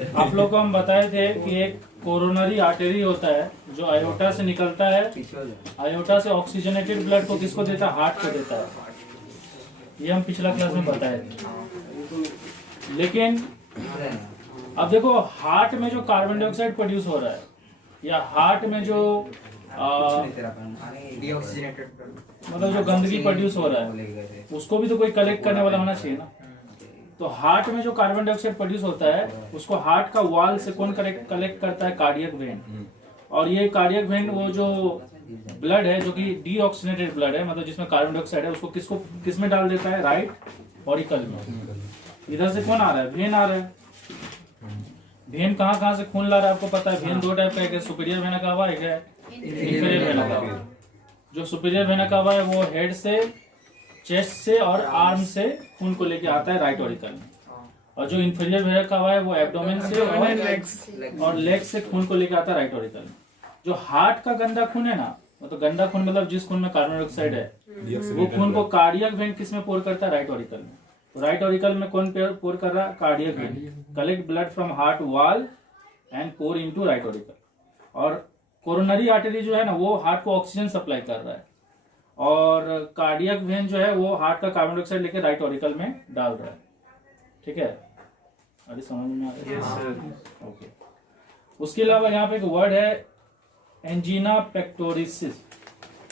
आप लोग को हम बताए थे कि एक कोरोनरी आर्टरी होता है जो आयोटा से निकलता है। आयोटा से ऑक्सीजनेटेड ब्लड को किसको देता है? हार्ट को देता है। ये हम पिछला क्लास में बताए थे। लेकिन अब देखो, हार्ट में जो कार्बन डाइऑक्साइड प्रोड्यूस हो रहा है या हार्ट में जो मतलब जो गंदगी प्रोड्यूस हो रहा है उसको भी तो कोई कलेक्ट करने वाला होना चाहिए ना। तो हार्ट में जो कार्बन डाइऑक्साइड प्रोड्यूस होता है उसको हार्ट का वॉल से कौन कलेक्ट करता है? Cardiac when. और ये कार्डियक वेन वो जो ब्लड है जो कि डीऑक्सीजनेटेड ब्लड है, मतलब जिसमें कार्बन डाइऑक्साइड है, उसको किस में डाल देता है? राइट ऑरिकल में। इधर से कौन आ रहा है? वेन आ रहा है। वेन कहाँ से खून ला रहा है आपको पता है? वेन दो टाइप का है, सुपीरियर वेना कावा है, इंफीरियर वेना कावा। जो सुपीरियर वेना कावा है वो हेड से, चेस्ट से और आर्म से खून को लेके आता है राइट ऑरिकल में। और जो इंफीरियर वेना कावा है वो एब्डोमेन से और लेग से खून को लेके आता है राइट ऑरिकल में। जो हार्ट का गंदा खून है ना, मतलब गंदा खून मतलब जिस खून में कार्बन डाइऑक्साइड है, वो खून को कार्डियक वेन किस में पोर करता है? राइट ऑरिकल में। तो राइट ऑरिकल में कौन पोर कर रहा है? Cardiac vein. Collect blood from heart wall and pour into right auricle. और कोरोनरी आर्टरी जो है ना वो हार्ट को ऑक्सीजन सप्लाई कर रहा है, और कार्डियक वेन जो है वो हार्ट का कार्बन डाइऑक्साइड लेके राइट ऑरिकल में डाल रहा है। ठीक है, अभी समझ में आ रहा है? ओके। उसके अलावा यहाँ पे एक वर्ड है एंजीना पेक्टोरिसिस।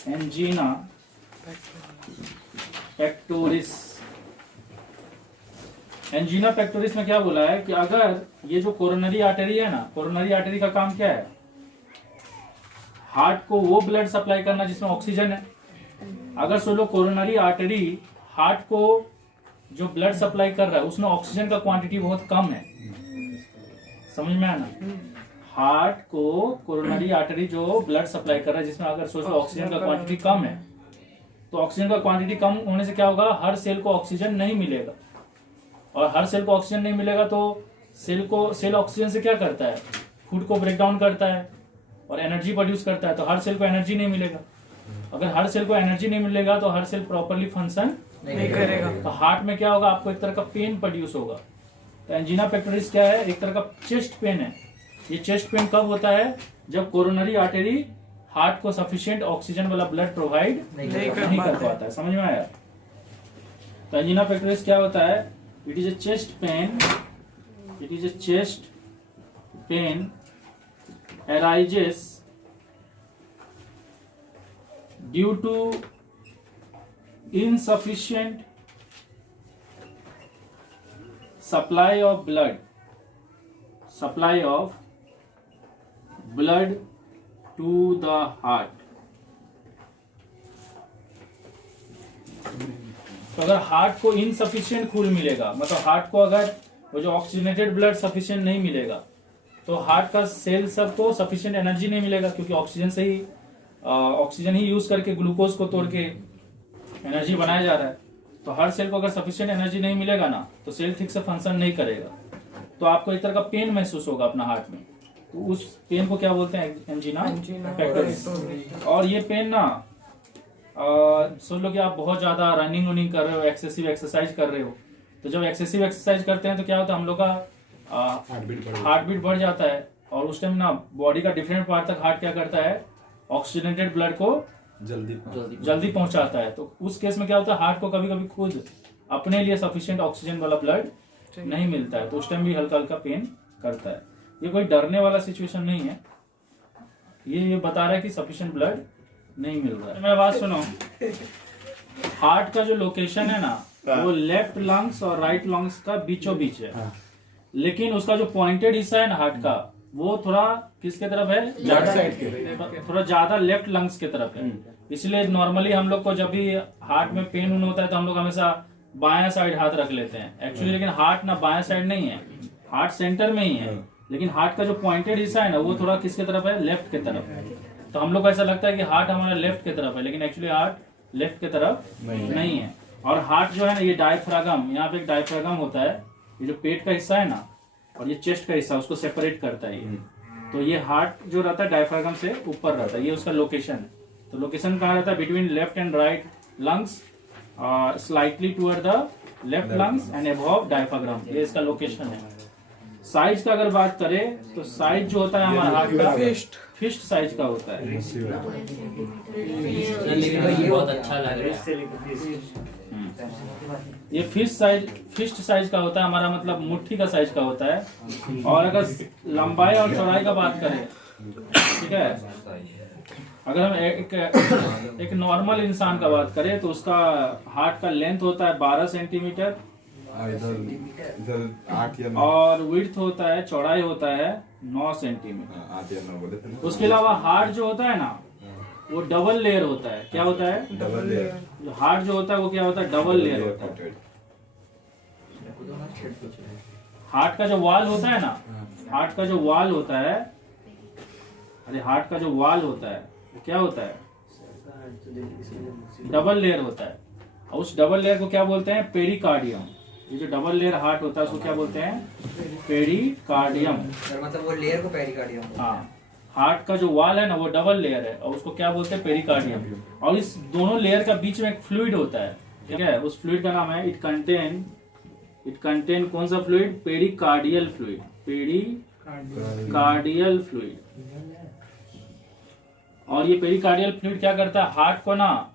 एंजीना पेक्टोरिस। एंजीना पेक्टोरिस में क्या बोला है कि अगर ये जो कोरोनरी आर्टरी है ना, कोरोनरी आर्टरी का काम क्या है? हार्ट को वो ब्लड सप्लाई करना जिसमें ऑक्सीजन है। अगर सोलो कोरोनरी आर्टरी हार्ट को जो ब्लड सप्लाई कर रहा है उसमें ऑक्सीजन का क्वांटिटी बहुत कम है, समझ में आना? हार्ट को कोरोनरी आर्टरी जो ब्लड सप्लाई कर रहा है जिसमें अगर सोचो ऑक्सीजन का क्वांटिटी कम है, तो ऑक्सीजन का क्वांटिटी कम होने से क्या होगा? हर सेल को ऑक्सीजन नहीं मिलेगा, और हर सेल को ऑक्सीजन नहीं मिलेगा तो सेल ऑक्सीजन से क्या करता है? फूड को ब्रेक डाउन करता है और एनर्जी प्रोड्यूस करता है। तो हर सेल को एनर्जी नहीं मिलेगा। अगर हर सेल को एनर्जी नहीं मिलेगा तो हर सेल प्रॉपर्ली फंक्शन नहीं करेगा। तो हार्ट में क्या होगा? आपको एक तरह का पेन प्रोड्यूस होगा। तो एंजीना पेक्टोरिस क्या है? एक तरह का चेस्ट पेन है। ये चेस्ट पेन कब होता है? जब कोरोनरी आर्टरी हार्ट को सफिशिएंट ऑक्सीजन वाला ब्लड प्रोवाइड नहीं कर पाता है। समझ में आया? तो एंजीना पेक्टोरिस क्या होता है? It is a chest pain. It is a chest pain arises due to insufficient supply of blood to the heart। तो अगर हार्ट को इनसफिशिएंट खून मिलेगा, मतलब हार्ट को अगर वो जो ऑक्सीजनेटेड ब्लड सफिशिएंट नहीं मिलेगा, तो हार्ट का सेल सबको सफिशिएंट एनर्जी नहीं मिलेगा, क्योंकि ऑक्सीजन ही यूज करके ग्लूकोज को तोड़ के एनर्जी बनाया जा रहा है। तो हर सेल को अगर सफिशिएंट एनर्जी नहीं मिलेगा ना, तो सेल ठीक से फंक्शन नहीं करेगा। तो आपको एक तरह का पेन महसूस होगा अपना हार्ट में। तो उस पेन को क्या बोलते हैं? एंजीना पेक्टोरिस। और ये पेन ना सोच लो कि आप बहुत ज्यादा रनिंग कर रहे हो, एक्सेसिव एक्सरसाइज कर रहे हो। तो जब एक्सेसिव एक्सरसाइज करते हैं तो क्या होता है? हम लोग का हार्ट बीट बढ़ जाता है, और उस टाइम ना बॉडी का डिफरेंट पार्ट तक हार्ट क्या करता है? ऑक्सीजनेटेड ब्लड को जल्दी पहुंचाता है। तो उस केस में क्या होता है? हार्ट को कभी कभी खुद अपने लिए सफिशिएंट ऑक्सीजन वाला ब्लड नहीं मिलता है, तो उस टाइम भी हल्का हल्का पेन करता है। ये कोई डरने वाला सिचुएशन नहीं है, ये बता रहा है कि सफिशिएंट ब्लड नहीं मिल रहा है। मेरा बात सुनो, हार्ट का जो लोकेशन है ना वो लेफ्ट लंग्स और राइट लंग्स का बीचों बीच है। लेकिन उसका जो पॉइंटेड हिस्सा है ना हार्ट का, वो थोड़ा किसके तरफ है? थोड़ा ज्यादा लेफ्ट लंग्स के तरफ है। इसलिए नॉर्मली हम लोग को जब भी हार्ट में पेन होता है तो हम लोग हमेशा बायां साइड हाथ रख लेते हैं एक्चुअली। लेकिन हार्ट ना बायां साइड नहीं है, हार्ट सेंटर में ही है। लेकिन हार्ट का जो पॉइंटेड हिस्सा है ना वो थोड़ा किसके तरफ है? लेफ्ट के तरफ है। तो हम लोग को ऐसा लगता है कि हार्ट हमारा लेफ्ट के तरफ है, लेकिन एक्चुअली हार्ट लेफ्ट के तरफ नहीं है। और हार्ट जो है ना, ये डायफ्रागम, यहाँ पे एक डायफ्रागम होता है, ये जो पेट का हिस्सा है ना और ये चेस्ट का हिस्सा, उसको सेपरेट करता है ये। तो ये हार्ट जो रहता है डायफ्रागम से ऊपर रहता है, ये उसका लोकेशन है। तो लोकेशन कहाँ रहता है? Between left and right lungs, slightly toward the left lungs and above diaphragm, ये इसका लोकेशन है। साइज का अगर बात करें तो साइज जो होता है हमारा हार्ट का फिस्ट साइज का होता है। बहुत अच्छा लग रहा है। ये फिस्ट साइज का होता है हमारा, मतलब मुट्ठी का साइज का होता है। और अगर लंबाई और चौड़ाई का बात करें, ठीक है, अगर हम एक नॉर्मल इंसान का बात करें तो उसका हार्ट का लेंथ होता है 12 सेंटीमीटर और विड्थ होता है, चौड़ाई होता है 9 सेंटीमीटर। उसके अलावा हार्ट जो होता है ना वो डबल लेयर होता है। क्या होता है? Double layer. हार्ट जो होता है वो क्या होता है? डबल लेयर होता है। हार्ट का जो वाल होता है ना, हार्ट का जो वाल होता है, अरे हार्ट का जो वाल होता है वो क्या होता है? डबल लेयर होता है। और उस डबल लेयर को क्या बोलते हैं? पेरिकार्डियम। ये जो डबल लेयर हार्ट होता है उसको क्या बोलते हैं? पेरिकार्डियम। मतलब वो लेयर को पेरिकार्डियम। हाँ, हार्ट का जो वाल है ना वो डबल लेयर है और उसको क्या बोलते हैं? पेरिकार्डियम। और इस दोनों लेयर का बीच में एक फ्लूइड होता है, ठीक है, उस फ्लूइड का नाम है इट कंटेन कौन सा fluid? Pericardial fluid. Pericardial fluid. और ये पेरिकार्डियल फ्लूइड क्या करता है? हार्ट को ना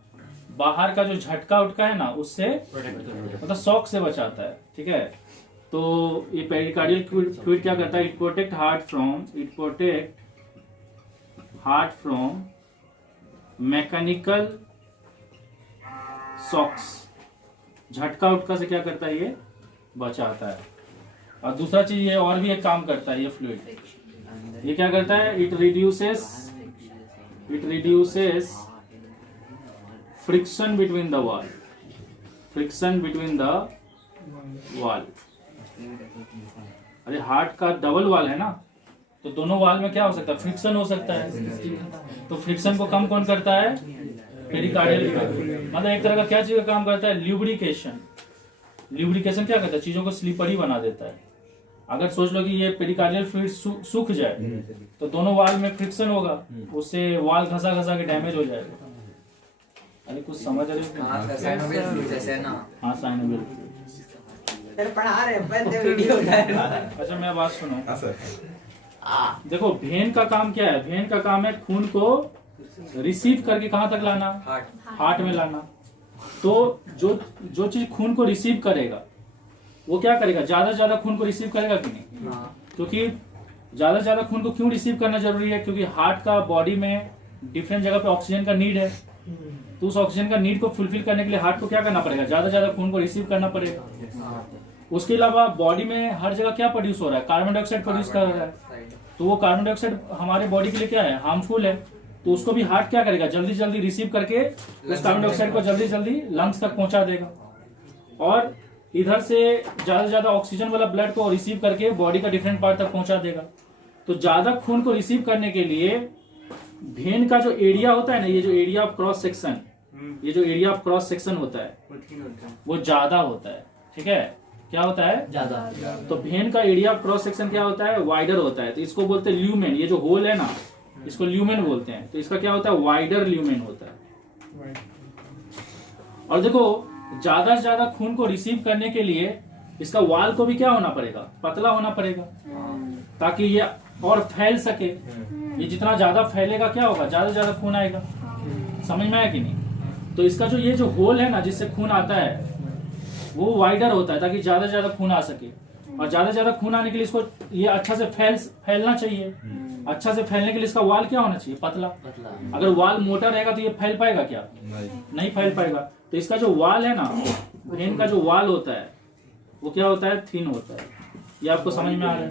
बाहर का जो झटका उटका है ना उससे मतलब शॉक से बचाता है, ठीक है। तो ये पेरिकार्डियल फ्लूइड क्या करता है? It protect heart from mechanical shocks. झटका उटका से क्या करता है? ये बचाता है। और दूसरा चीज ये और भी एक काम करता है ये फ्लूइड। ये क्या करता है? It reduces friction between the wall. अरे हार्ट का डबल वॉल है ना, तो दोनों वॉल में क्या हो सकता है? फ्रिक्शन हो सकता है। तो फ्रिक्शन को कम कौन करता है? Pericardial fluid. मतलब एक तरह का क्या चीज का काम करता है? ल्यूब्रिकेशन क्या करता है? चीजों को स्लिपरी बना देता है। अगर सोच लो कि ये पेरिकार्डियल फ्लूइड सूख जाए तो दोनों वॉल में फ्रिक्शन होगा, उससे वॉल घसा घसा के डैमेज हो जाएगा। अरे कुछ समझ रहे हो? हाँ, साइनोवियल पढ़ा रहे वीडियो। अच्छा मैं बात सुनो। देखो भेन का काम क्या है? भेन का काम है खून को रिसीव करके कहां तक लाना? हार्ट में लाना। तो जो चीज खून को रिसीव करेगा वो क्या करेगा? ज्यादा से ज्यादा खून को रिसीव करेगा कि नहीं? क्योंकि ज्यादा से ज्यादा खून को क्यों रिसीव करना जरूरी है? क्योंकि हार्ट का बॉडी में डिफरेंट जगह पे ऑक्सीजन का नीड है। तो उस ऑक्सीजन का नीड को फुलफिल करने के लिए हार्ट को क्या करना पड़ेगा? ज्यादा से ज्यादा खून को रिसीव करना पड़ेगा। उसके अलावा बॉडी में हर जगह क्या प्रोड्यूस हो रहा है? कार्बन डाइऑक्साइड प्रोड्यूस कर रहा है। तो वो कार्बन डाइऑक्साइड हमारे बॉडी के लिए क्या है? हार्मफुल है। तो उसको भी हार्ट क्या करेगा? जल्दी जल्दी रिसीव करके उस कार्बन डाइऑक्साइड को जल्दी जल्दी लंग्स तक पहुंचा देगा। और इधर से ज्यादा से ज्यादा ऑक्सीजन वाला ब्लड को रिसीव करके बॉडी का डिफरेंट पार्ट तक पहुंचा देगा। तो ज्यादा खून को रिसीव करने के लिए भेन का जो एरिया होता है ना, ये जो एरिया ऑफ क्रॉस सेक्शन होता है वो ज्यादा होता है, ठीक है। क्या होता है? ज्यादा। तो भेन का एरिया ऑफ क्रॉस सेक्शन क्या होता है? वाइडर होता है। तो इसको बोलते हैं ल्यूमेन। ये जो होल है ना इसको ल्यूमेन बोलते हैं। तो इसका क्या होता है? वाइडर ल्यूमेन होता है। और देखो ज्यादा से ज्यादा खून को रिसीव करने के लिए इसका वाल को भी क्या होना पड़ेगा? पतला होना पड़ेगा, ताकि ये और फैल सके। ये जितना ज्यादा फैलेगा क्या होगा? ज्यादा से ज्यादा खून आएगा। समझ में आया कि नहीं? तो इसका जो ये जो होल है ना जिससे खून आता है वो वाइडर होता है, ताकि ज्यादा से ज्यादा खून आ सके। और ज्यादा से ज्यादा खून आने के लिए इसको ये अच्छा से फैलना चाहिए। अच्छा से फैलने के लिए इसका वाल क्या होना चाहिए? पतला। अगर वाल मोटा रहेगा तो ये फैल पाएगा क्या? नहीं फैल पाएगा। तो इसका जो वाल है ना, भेन का जो वाल होता है वो क्या होता है? थिन होता है। ये आपको समझ में आ रहा है?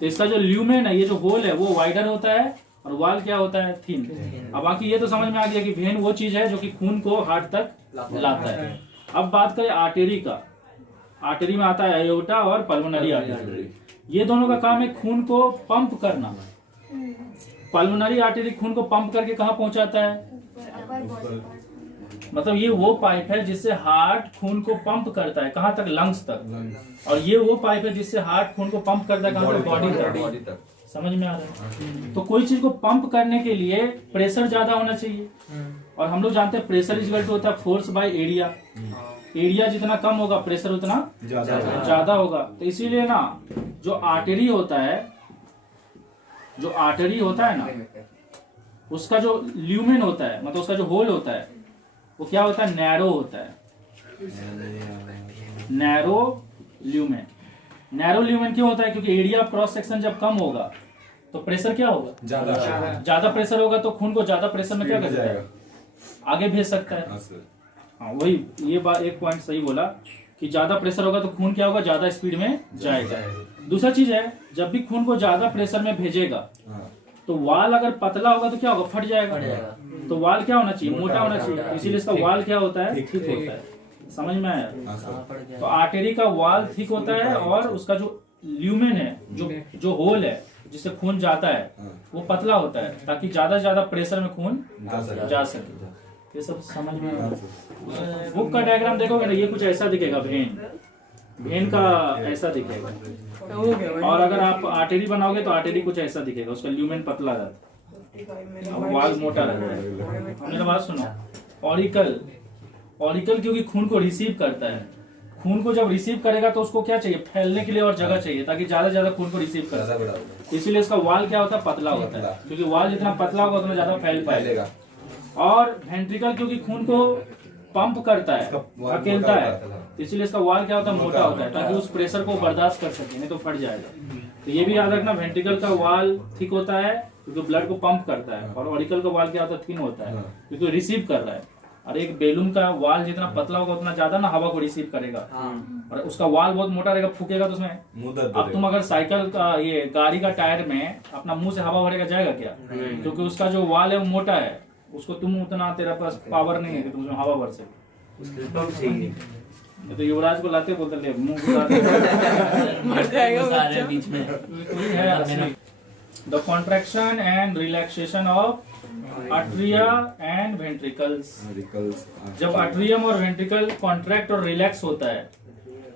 तो इसका जो ल्यूमेन है, ये जो होल है वो वाइडर होता है और वाल क्या होता है? थिन। अब बाकी ये तो समझ में आ गया कि भेन वो चीज है जो कि खून को हार्ट तक लाता है। अब बात करें आर्टरी का। आर्टरी में आता है एयोर्टा और पल्मोनरी आर्टरी। ये दोनों का काम है खून को पंप करना। पल्मोनरी आर्टरी खून को पंप करके कहाँ पहुंचाता है? मतलब ये वो पाइप है जिससे हार्ट खून को पंप करता है। कहाँ तक? लंग्स तक। और ये वो पाइप है जिससे हार्ट खून को पंप करता है कहाँ तक? बॉडी तक। समझ में आ रहा है? तो कोई चीज को पंप करने के लिए प्रेशर ज्यादा होना चाहिए। और हम लोग जानते हैं प्रेशर इज इक्वल टू होता है फोर्स बाय एरिया। एरिया जितना कम होगा प्रेशर उतना ज्यादा होगा। तो इसीलिए ना जो आर्टरी होता है, जो आर्टरी होता है ना, उसका जो ल्यूमेन होता है, मतलब उसका जो होल होता है वो क्या होता है, नैरो होता है, नैरो ल्यूमेन। नैरो ल्यूमेन क्यों होता है, क्योंकि एरिया ऑफ क्रॉस सेक्शन जब कम होगा तो प्रेशर क्या होगा, ज्यादा प्रेशर होगा, तो खून को ज्यादा प्रेशर में क्या कर सकता है, आगे भेज सकता है। हाँ वही, ये बात एक पॉइंट सही बोला कि ज्यादा प्रेशर होगा तो खून क्या होगा, ज्यादा स्पीड में जाएगा। दूसरा चीज है, जब भी खून को ज्यादा प्रेशर में भेजेगा तो वाल अगर पतला होगा तो क्या होगा, फट जाएगा। तो वाल क्या होना चाहिए, मोटा होना चाहिए, इसीलिए इसका वाल क्या होता है, थिक होता है। समझ में आया? तो आर्टरी का वाल थिक होता है और उसका जो ल्यूमेन है, जो होल है जिससे खून जाता है, वो पतला होता है, ताकि ज्यादा से ज्यादा प्रेशर में खून जा सके। ये सब समझ में आया? बुक का डायग्राम देखोगे ना, ये कुछ ऐसा दिखेगा, वेन का ऐसा दिखेगा। और अगर आप आर्टरी बनाओगे तो आर्टरी कुछ ऐसा दिखेगा, उसका ल्यूमेन पतला रहता है, वाल मोटा रहता है। हमने तो बात सुनो, ऑरिकल क्योंकि खून को रिसीव करता है, खून को जब रिसीव करेगा तो उसको क्या चाहिए, फैलने के लिए और जगह चाहिए, ताकि ज्यादा से ज्यादा खून को रिसीव कर सके। इसीलिए इसका वाल क्या होता है, पतला होता है, क्योंकि वाल जितना पतला होगा उतना ज्यादा फैल पाएगा। और वेंट्रिकल क्योंकि खून को पंप करता है, धकेलता है, इसीलिए इसका वाल क्या होता है, मोटा होता है, ताकि उस प्रेशर को बर्दाश्त कर सके, नहीं तो फट जाएगा। तो ये भी याद रखना, वेंट्रिकल का वाल थिक होता है क्योंकि ब्लड को पंप करता है, और ऑरिकल का वाल क्या होता है, थिन होता है क्योंकि रिसीव कर रहा है। और एक बैलून का वाल जितना पतला होगा उतना ज्यादा ना हवा को रिसीव करेगा, और उसका वाल बहुत मोटा रहेगा, फूकेगा तो उसमें। अब तुम अगर साइकिल का, ये गाड़ी का टायर में अपना मुंह से हवा भरेगा, जाएगा क्या, क्योंकि उसका जो वाल है वो मोटा है, उसको तुम उतना, तेरा पास पावर नहीं है कि तुम उसमें हवा भर सके। तो युवराज को लाते बोलते ले मुंह मर जाएगा बीच में। The contraction and relaxation of atria and ventricles. जब आर्टरियम और वेंट्रिकल कॉन्ट्रैक्ट और रिलैक्स होता है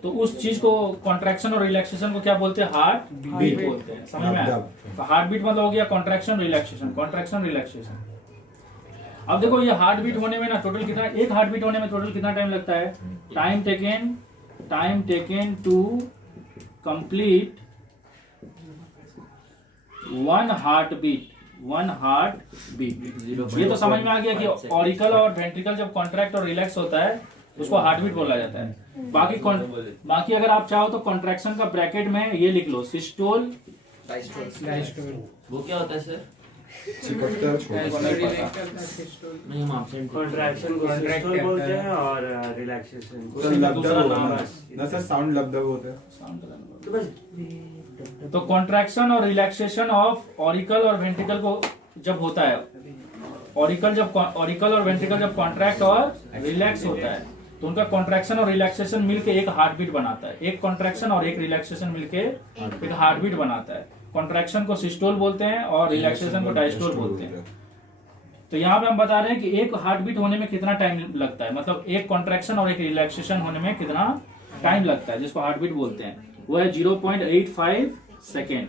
तो उस चीज को, कॉन्ट्रैक्शन और रिलैक्सेशन को क्या बोलते हैं, हार्ट बीट बोलते हैं। समझ में आया? तो हार्ट बीट मतलब हो गया कॉन्ट्रैक्शन रिलैक्सेशन, कॉन्ट्रैक्शन रिलैक्सेशन। अब देखो ये हार्ट बीट होने में ना टोटल कितना, एक हार्ट बीट होने में टोटल कितना टाइम लगता है, time taken to complete one heart beat. ये तो समझ में आ गया कि ऑरिकल और वेंट्रिकल जब कॉन्ट्रैक्ट और रिलैक्स होता है उसको हार्ट बीट बोला जाता है। बाकी अगर आप चाहो तो कॉन्ट्रैक्शन का ब्रैकेट में ये लिख लो, सिस्टोल डायस्टोल। वो क्या होता है सर? कॉन्ट्रैक्शन को सिस्टोल बोलते हैं और रिलैक्सेशन को दूसरा नाम है ना सर, साउंड लबदब होता है। तो कॉन्ट्रैक्शन और रिलैक्सेशन ऑफ ऑरिकल और वेंट्रिकल को जब होता है, ऑरिकल और वेंट्रिकल जब कॉन्ट्रैक्ट और रिलैक्स होता है तो उनका कॉन्ट्रैक्शन और रिलैक्सेशन मिलके एक हार्ट बीट बनाता है। एक कॉन्ट्रैक्शन और एक रिलैक्सेशन मिलके एक हार्ट बीट बनाता है। कॉन्ट्रैक्शन को सिस्टोल बोलते हैं और रिलैक्सेशन को डायस्टोल बोलते हैं। तो यहाँ पे हम बता रहे हैं कि एक हार्ट बीट होने में कितना टाइम लगता है, मतलब एक कॉन्ट्रैक्शन और एक रिलैक्सेशन होने में कितना टाइम लगता है, जिसको हार्ट बीट बोलते हैं, वो है 0.85 सेकेंड।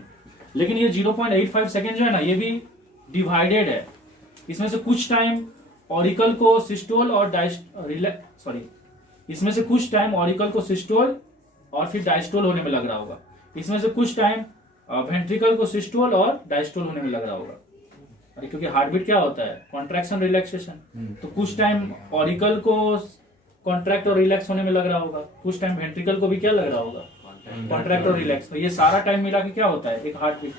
लेकिन ये 0.85 सेकेंड जो है ना, ये भी डिवाइडेड है। इसमें से कुछ टाइम ऑरिकल को सिस्टोल और इसमें से कुछ टाइम ऑरिकल को सिस्टोल और फिर डायस्टोल होने में लग रहा होगा। इसमें से कुछ टाइम वेंट्रिकल को सिस्टोल और डायस्टोल होने में लग रहा होगा। अरे क्योंकि हार्ट बीट क्या होता है, कॉन्ट्रैक्शन रिलैक्सेशन। तो कुछ टाइम ऑरिकल को कॉन्ट्रैक्ट और रिलैक्स होने में लग रहा होगा, कुछ टाइम वेंट्रिकल को भी क्या लग रहा होगा, कॉन्ट्रैक्ट और रिलैक्स। तो ये सारा टाइम मिला के क्या होता है, एक हार्ट बीट।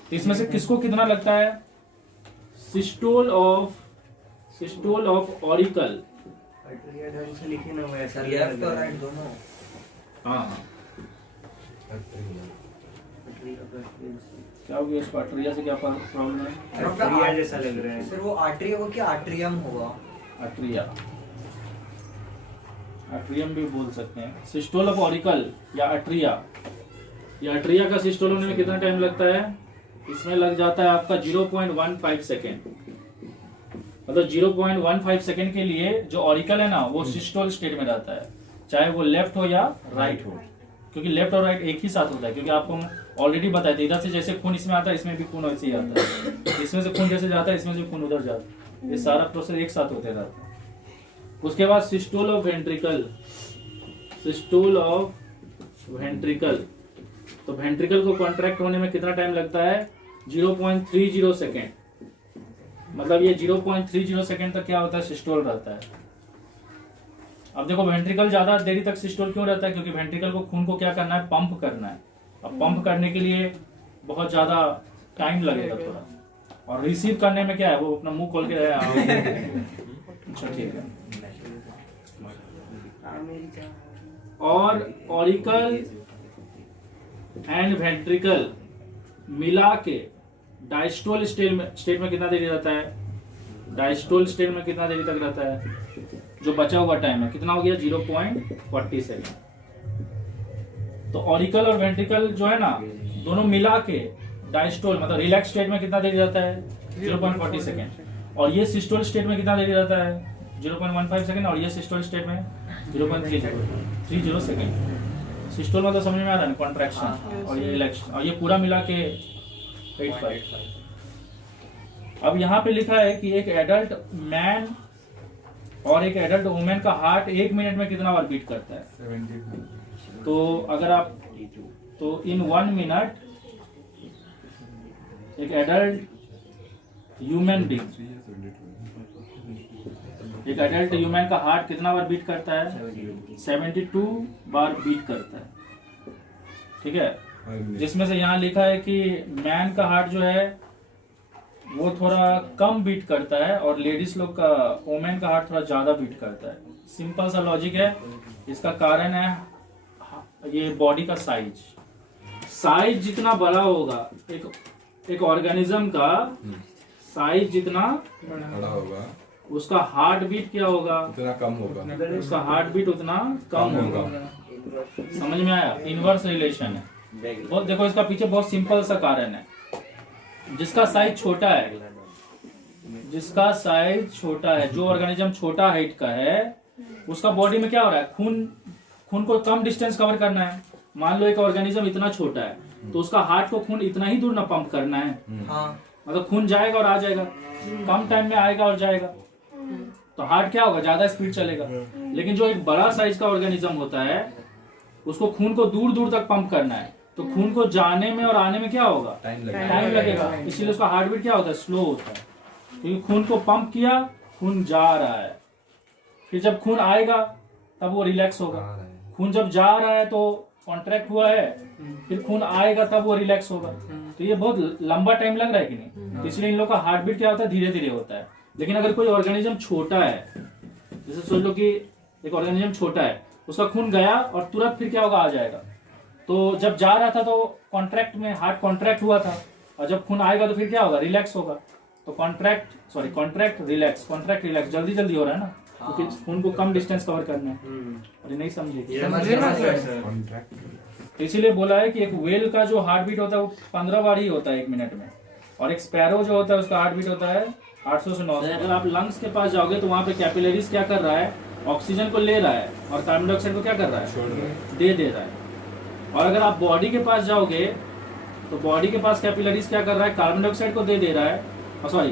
तो इसमें से किसको कितना लगता है, सिस्टोल ऑफ ऑरिकल। लिखे ना वैसा लेफ्ट और राइट दोनों। हाँ क्या हो गया, इसको आर्टरिया से क्या प्रॉब्लम है, आर्टरिया जैसा लग रहा है सर। वो आर्टरिया हो क्या आर्ट्रियम होगा? आर्ट्रियम भी बोल सकते हैं। सिस्टोल ऑफ ऑरिकल या आर्टरिया, या आर्टरिया का सिस्टोल होने में कितना टाइम लगता है, इसमें लग जाता है आपका 0.15 सेकेंड। मतलब 0.15 सेकेंड के लिए जो ऑरिकल है ना वो सिस्टोल स्टेट में रहता है, चाहे वो लेफ्ट हो या राइट हो, क्योंकि लेफ्ट और राइट एक ही साथ होता है। क्योंकि आपको ऑलरेडी बताया था, इधर से जैसे खून इसमें आता है इसमें भी खून वैसे ही आता है, इसमें से खून जैसे जाता है इसमें से खून उधर जाता है, ये सारा प्रोसेस एक साथ होते रहता है। उसके बाद systole of ventricle, systole of ventricle. तो वेंट्रिकल को कॉन्ट्रैक्ट होने में कितना टाइम लगता है? 0.30 सेकेंड। मतलब ये 0.30 सेकेंड तक क्या होता है? सिस्टोल रहता है। अब देखो वेंट्रिकल ज्यादा देरी तक सिस्टोल क्यों रहता है? क्योंकि वेंट्रिकल को खून को क्या करना है? पंप करना है। अब पंप करने के लिए बहुत ज्यादा टाइम लगेगा थोड़ा, और रिसीव करने में क्या है? वो अपना मुंह खोल के रहे। अच्छा ठीक है। और ऑरिकल एंड वेंट्रिकल मिला के डायस्टोल स्टेट में कितना देरी रहता है? डायस्टोल स्टेट में कितना देरी तक रहता है? जो बचा हुआ टाइम है कितना हो गया? 0.40 सेकेंड। तो ऑरिकल और वेंट्रिकल जो है ना, दोनों मिला के डायस्टोल मतलब रिलैक्स स्टेट में कितना देरी रहता है? 0.40 सेकेंड। और ये सिस्टोल स्टेट में कितना देरी रहता है? 0.15 सेकेंड। और ये सिस्टोल स्टेट में 0.30 सेकेंड। सिस्टोल मतलब समझ में आ रहा है? कॉन्ट्रैक्शन। और ये रिलैक्स, और ये पूरा मिला के 8.5। अब यहाँ पे लिखा है कि एक एडल्ट मैन और एक एडल्ट वुमेन का हार्ट 1 मिनट में कितना बार बीट करता है? 70। तो अगर आप तो इन 1 मिनट एक एडल्ट ह्यूमन बीइंग, एक एडल्ट ह्यूमन का हार्ट कितना बार बीट करता है? 72 बार बीट करता है। ठीक है। जिसमें से यहाँ लिखा है कि मैन का हार्ट जो है वो थोड़ा कम बीट करता है, और लेडीज लोग का, वोमेन का हार्ट थोड़ा ज्यादा बीट करता है। सिंपल सा लॉजिक है। इसका कारण है ये बॉडी का साइज। साइज जितना बड़ा होगा एक ऑर्गेनिज्म का, साइज जितना बड़ा होगा उसका हार्ट बीट क्या होगा? उतना कम होगा। उसका हार्ट बीट उतना कम होगा। समझ में आया? इनवर्स रिलेशन है। बहुत देखो, इसका पीछे बहुत सिंपल सा कारण है। जिसका साइज छोटा है, जिसका साइज छोटा है, जो ऑर्गेनिज्म छोटा हाइट का है, उसका बॉडी में क्या हो रहा है? खून को कम डिस्टेंस कवर करना है। मान लो एक ऑर्गेनिज्म इतना छोटा है, तो उसका हार्ट को खून इतना ही दूर ना पंप करना है। मतलब खून जाएगा और आ जाएगा, कम टाइम में आएगा और जाएगा। तो हार्ट क्या होगा? ज्यादा स्पीड चलेगा। लेकिन जो एक बड़ा साइज का ऑर्गेनिज्म होता है, उसको खून को दूर दूर तक पंप करना है, तो खून को जाने में और आने में क्या होगा? टाइम लगेगा। इसीलिए उसका हार्ट बीट क्या होता है? स्लो होता है। क्योंकि खून को पंप किया, खून जा रहा है। फिर जब खून आएगा तब वो रिलैक्स होगा। खून जब जा रहा है तो कॉन्ट्रैक्ट हुआ है, फिर खून आएगा तब वो रिलैक्स होगा। तो ये बहुत लंबा टाइम लग रहा है कि नहीं? इसलिए इन लोगों का हार्ट बीट क्या होता है? धीरे धीरे होता है। लेकिन अगर कोई ऑर्गेनिज्म छोटा है, जैसे सोच लो कि एक ऑर्गेनिज्म छोटा है, उसका खून गया और तुरंत फिर क्या होगा? आ जाएगा। तो जब जा रहा था तो कॉन्ट्रैक्ट में हार्ट कॉन्ट्रैक्ट हुआ था, और जब खून आएगा तो फिर क्या होगा? रिलैक्स होगा। तो कॉन्ट्रैक्ट रिलैक्स जल्दी जल्दी हो रहा है ना, क्योंकि खून को कम डिस्टेंस कवर करना है। अरे नहीं समझे? इसीलिए बोला है कि एक व्हेल का जो हार्ट बीट होता है वो 15 बार ही होता है 1 मिनट में, और एक स्पैरो जो होता है उसका हार्ट बीट होता है 800 से 900। अगर आप लंग्स के पास जाओगे तो वहाँ पे कैपिलरीज क्या कर रहा है? ऑक्सीजन को ले रहा है, और कार्बन डाइऑक्साइड को क्या कर रहा है? दे रहा है। और अगर आप बॉडी के पास जाओगे तो बॉडी के पास कैपिलरीज क्या कर रहा है? कार्बन डाइऑक्साइड को दे रहा है, सॉरी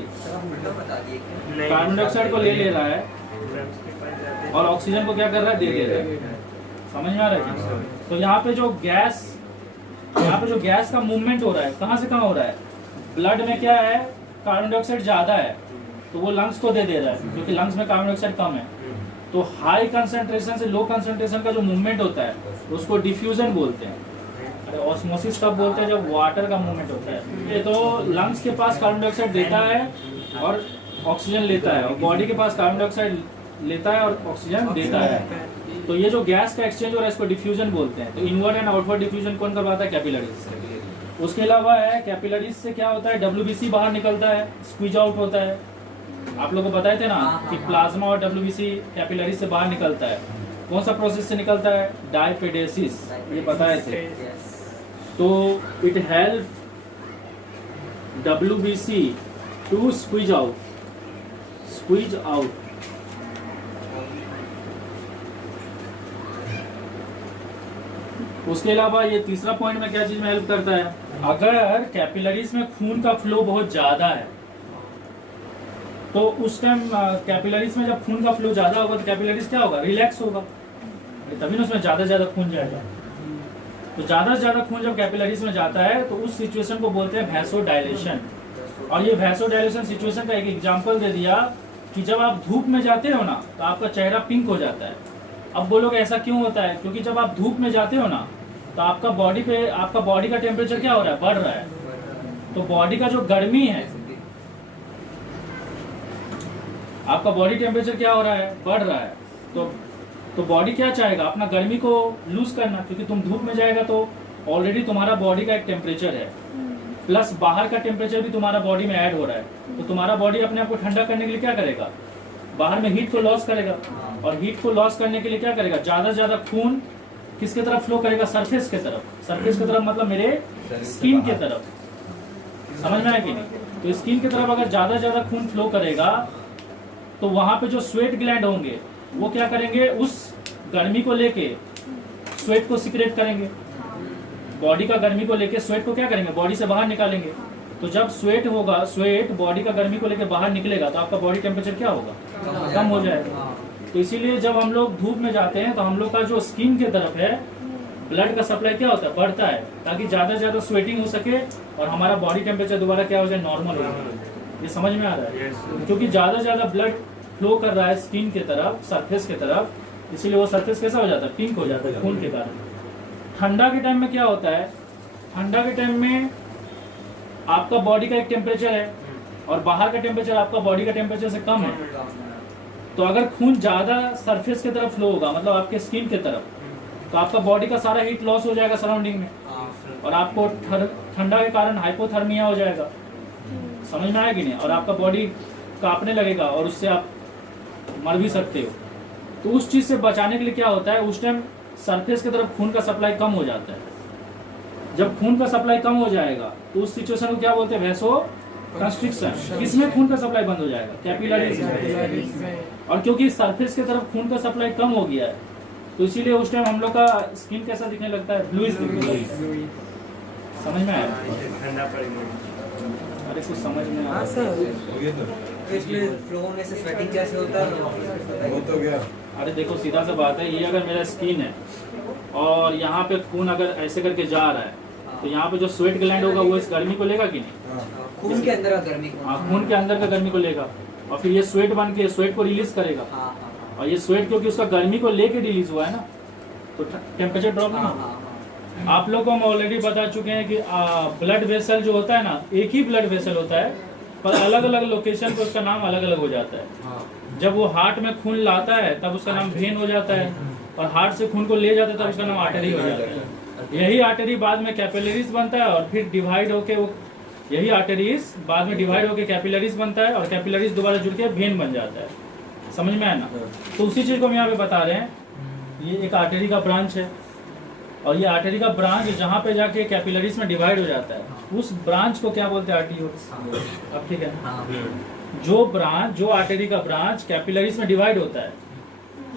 कार्बन डाइऑक्साइड को ले रहा है, और ऑक्सीजन को क्या कर रहा है? दे रहा है। समझ में आ रहा है? तो यहाँ पे जो गैस का मूवमेंट हो रहा है, कहाँ से कहाँ हो रहा है? ब्लड में क्या है? कार्बन डाइऑक्साइड ज्यादा है, तो वो लंग्स को दे रहा है, क्योंकि लंग्स में कार्बन डाइऑक्साइड कम है। तो हाई कंसंट्रेशन से लो कंसंट्रेशन का जो मूवमेंट होता है उसको डिफ्यूजन बोलते हैं। अरे ऑस्मोसिस कब बोलते हैं? जब वाटर का मूवमेंट होता है। ये तो लंग्स के पास कार्बन डाइऑक्साइड देता है और ऑक्सीजन लेता है, और बॉडी के पास कार्बन डाइऑक्साइड लेता है और ऑक्सीजन देता है। तो ये जो गैस का एक्सचेंज हो रहा है इसको डिफ्यूजन बोलते हैं। तो इनवर्ड एंड आउटवर्ड डिफ्यूजन कौन करवाता है? कैपिलरीज से। उसके अलावा है कैपिलरीज से क्या होता है? WBC बाहर निकलता है, स्क्वीज आउट होता है। आप लोगों को बताए थे ना कि प्लाज्मा और WBC कैपिलरीज से बाहर निकलता है। कौन सा प्रोसेस से निकलता है? डायपेडेसिस, ये बताए थे। तो it help WBC to squeeze out. उसके अलावा ये तीसरा पॉइंट में क्या चीज में हेल्प करता है? अगर कैपिलरीज में खून का फ्लो बहुत ज्यादा है तो उस टाइम कैपिलरीज में जब खून का फ्लो ज्यादा होगा तो कैपिलरीज क्या होगा, रिलैक्स होगा, तभी ना उसमें ज्यादा से ज्यादा खून जाएगा। तो ज्यादा से ज्यादा खून जब कैपिलरीज में जाता है तो उस सिचुएशन को बोलते हैं वैसोडाइलेशन। और ये वैसोडाइलेशन सिचुएशन का एक एग्जांपल दे दिया कि जब आप धूप में जाते हो ना तो आपका चेहरा पिंक हो जाता है। अब बोलोगे ऐसा क्यों होता है, क्योंकि जब आप धूप में जाते हो ना तो आपका बॉडी का टेम्परेचर क्या हो रहा है, बढ़ रहा है। तो बॉडी का जो गर्मी है, आपका बॉडी टेम्परेचर क्या हो रहा है, बढ़ रहा है। तो बॉडी क्या चाहेगा, अपना गर्मी को लूज करना, क्योंकि तुम धूप में जाएगा तो ऑलरेडी तुम्हारा बॉडी का एक टेम्परेचर है, प्लस बाहर का टेम्परेचर भी तुम्हारा बॉडी में ऐड हो रहा है। तो तुम्हारा बॉडी अपने आप को ठंडा करने के लिए क्या करेगा, बाहर में हीट को लॉस करेगा। और हीट को लॉस करने के लिए क्या करेगा, ज्यादा से ज्यादा खून किसके तरफ फ्लो करेगा, सरफेस के तरफ। सरफेस की तरफ मतलब मेरे स्किन के तरफ, समझ में आया कि नहीं। तो स्किन की तरफ अगर ज्यादा से ज्यादा खून फ्लो करेगा तो वहां पे जो स्वेट ग्लैंड होंगे वो क्या करेंगे, उस गर्मी को लेके स्वेट को सिक्रेट करेंगे। बॉडी का गर्मी को लेके स्वेट को क्या करेंगे, बॉडी से बाहर निकालेंगे। तो जब स्वेट होगा, स्वेट बॉडी का गर्मी को लेके बाहर निकलेगा तो आपका बॉडी टेम्परेचर क्या होगा, कम हो जाएगा। तो इसीलिए जब हम लोग धूप में जाते हैं तो हम लोग का जो स्किन की तरफ है ब्लड का सप्लाई क्या होता है, बढ़ता है, ताकि ज्यादा से ज्यादा स्वेटिंग हो सके और हमारा बॉडी टेम्परेचर दोबारा क्या हो जाए, नॉर्मल हो जाए। ये समझ में आ रहा है, क्योंकि ज्यादा से ज्यादा ब्लड फ्लो कर रहा है स्किन की तरफ, सरफेस की तरफ, इसीलिए वो सरफेस कैसा हो जाता है, पिंक हो जाता है खून के कारण। ठंडा के टाइम में क्या होता है, ठंडा के टाइम में आपका बॉडी का एक टेम्परेचर है और बाहर का टेम्परेचर आपका बॉडी का टेम्परेचर से कम है। तो अगर खून ज्यादा सरफेस की तरफ फ्लो होगा, मतलब आपके स्किन की तरफ, तो आपका बॉडी का सारा हीट लॉस हो जाएगा सराउंडिंग में और आपको ठंडा के कारण हाइपोथर्मिया हो जाएगा। समझ में आया कि नहीं। और आपका बॉडी कांपने लगेगा और उससे आप मर भी सकते हो। तो उस चीज से बचाने के लिए क्या होता है, उस टाइम सरफेस की तरफ खून का सप्लाई कम हो जाता है। जब खून का सप्लाई कम हो जाएगा तो उस सिचुएशन को क्या बोलते हैं, वैसो कंस्ट्रिक्शन। इसमें खून का सप्लाई बंद हो जाएगा, कैपिलरीज में। और क्योंकि सरफेस की तरफ खून का सप्लाई कम हो गया है तो इसीलिए उस टाइम हम लोग का स्किन कैसा दिखने लगता है, ब्लूइश दिखने लगता है। समझ में आया, ठंडा पड़ गया। अरे कुछ समझ में आया इसलिए फ्लो होने से स्वेटिंग कैसे होता है, वो तो गया। अरे देखो सीधा सा बात है, ये अगर मेरा स्किन है और यहाँ पे खून अगर ऐसे करके जा रहा है तो यहाँ पे जो स्वेट ग्लैंड होगा वो इस गर्मी को लेगा कि नहीं, खून के अंदर का गर्मी को, हाँ खून के अंदर का गर्मी को लेगा और फिर ये स्वेट बन के स्वेट को रिलीज करेगा। और ये स्वेट क्योंकि उसका गर्मी को लेके रिलीज हुआ है ना तो टेम्परेचर ड्रॉप नहीं होगा। आप लोगों को हम ऑलरेडी बता चुके हैं कि ब्लड वेसल जो होता है ना, एक ही ब्लड वेसल होता है पर अलग अलग लोकेशन पे उसका नाम अलग अलग हो जाता है। जब वो हार्ट में खून लाता है तब उसका नाम वेन हो जाता है और हार्ट से खून को ले जाता है तब उसका नाम आर्टरी हो जाता है। यही आर्टरी बाद में कैपिलरीज बनता है और फिर डिवाइड होके वो, यही आर्टरीज बाद में डिवाइड होके कैपिलरीज बनता है और कैपिलरीज दोबारा जुड़ के वेन बन जाता है। समझ में आया ना। तो उसी चीज को हम यहाँ पे बता रहे हैं, ये एक आर्टरी का ब्रांच है और ये आर्टरी का ब्रांच जहाँ पे जाके कैपिलरीज में डिवाइड हो जाता है उस ब्रांच को क्या बोलते हैं, आर्टरीओल्स। अब ठीक है, जो आर्टरी का ब्रांच कैपिलरीज में डिवाइड होता है,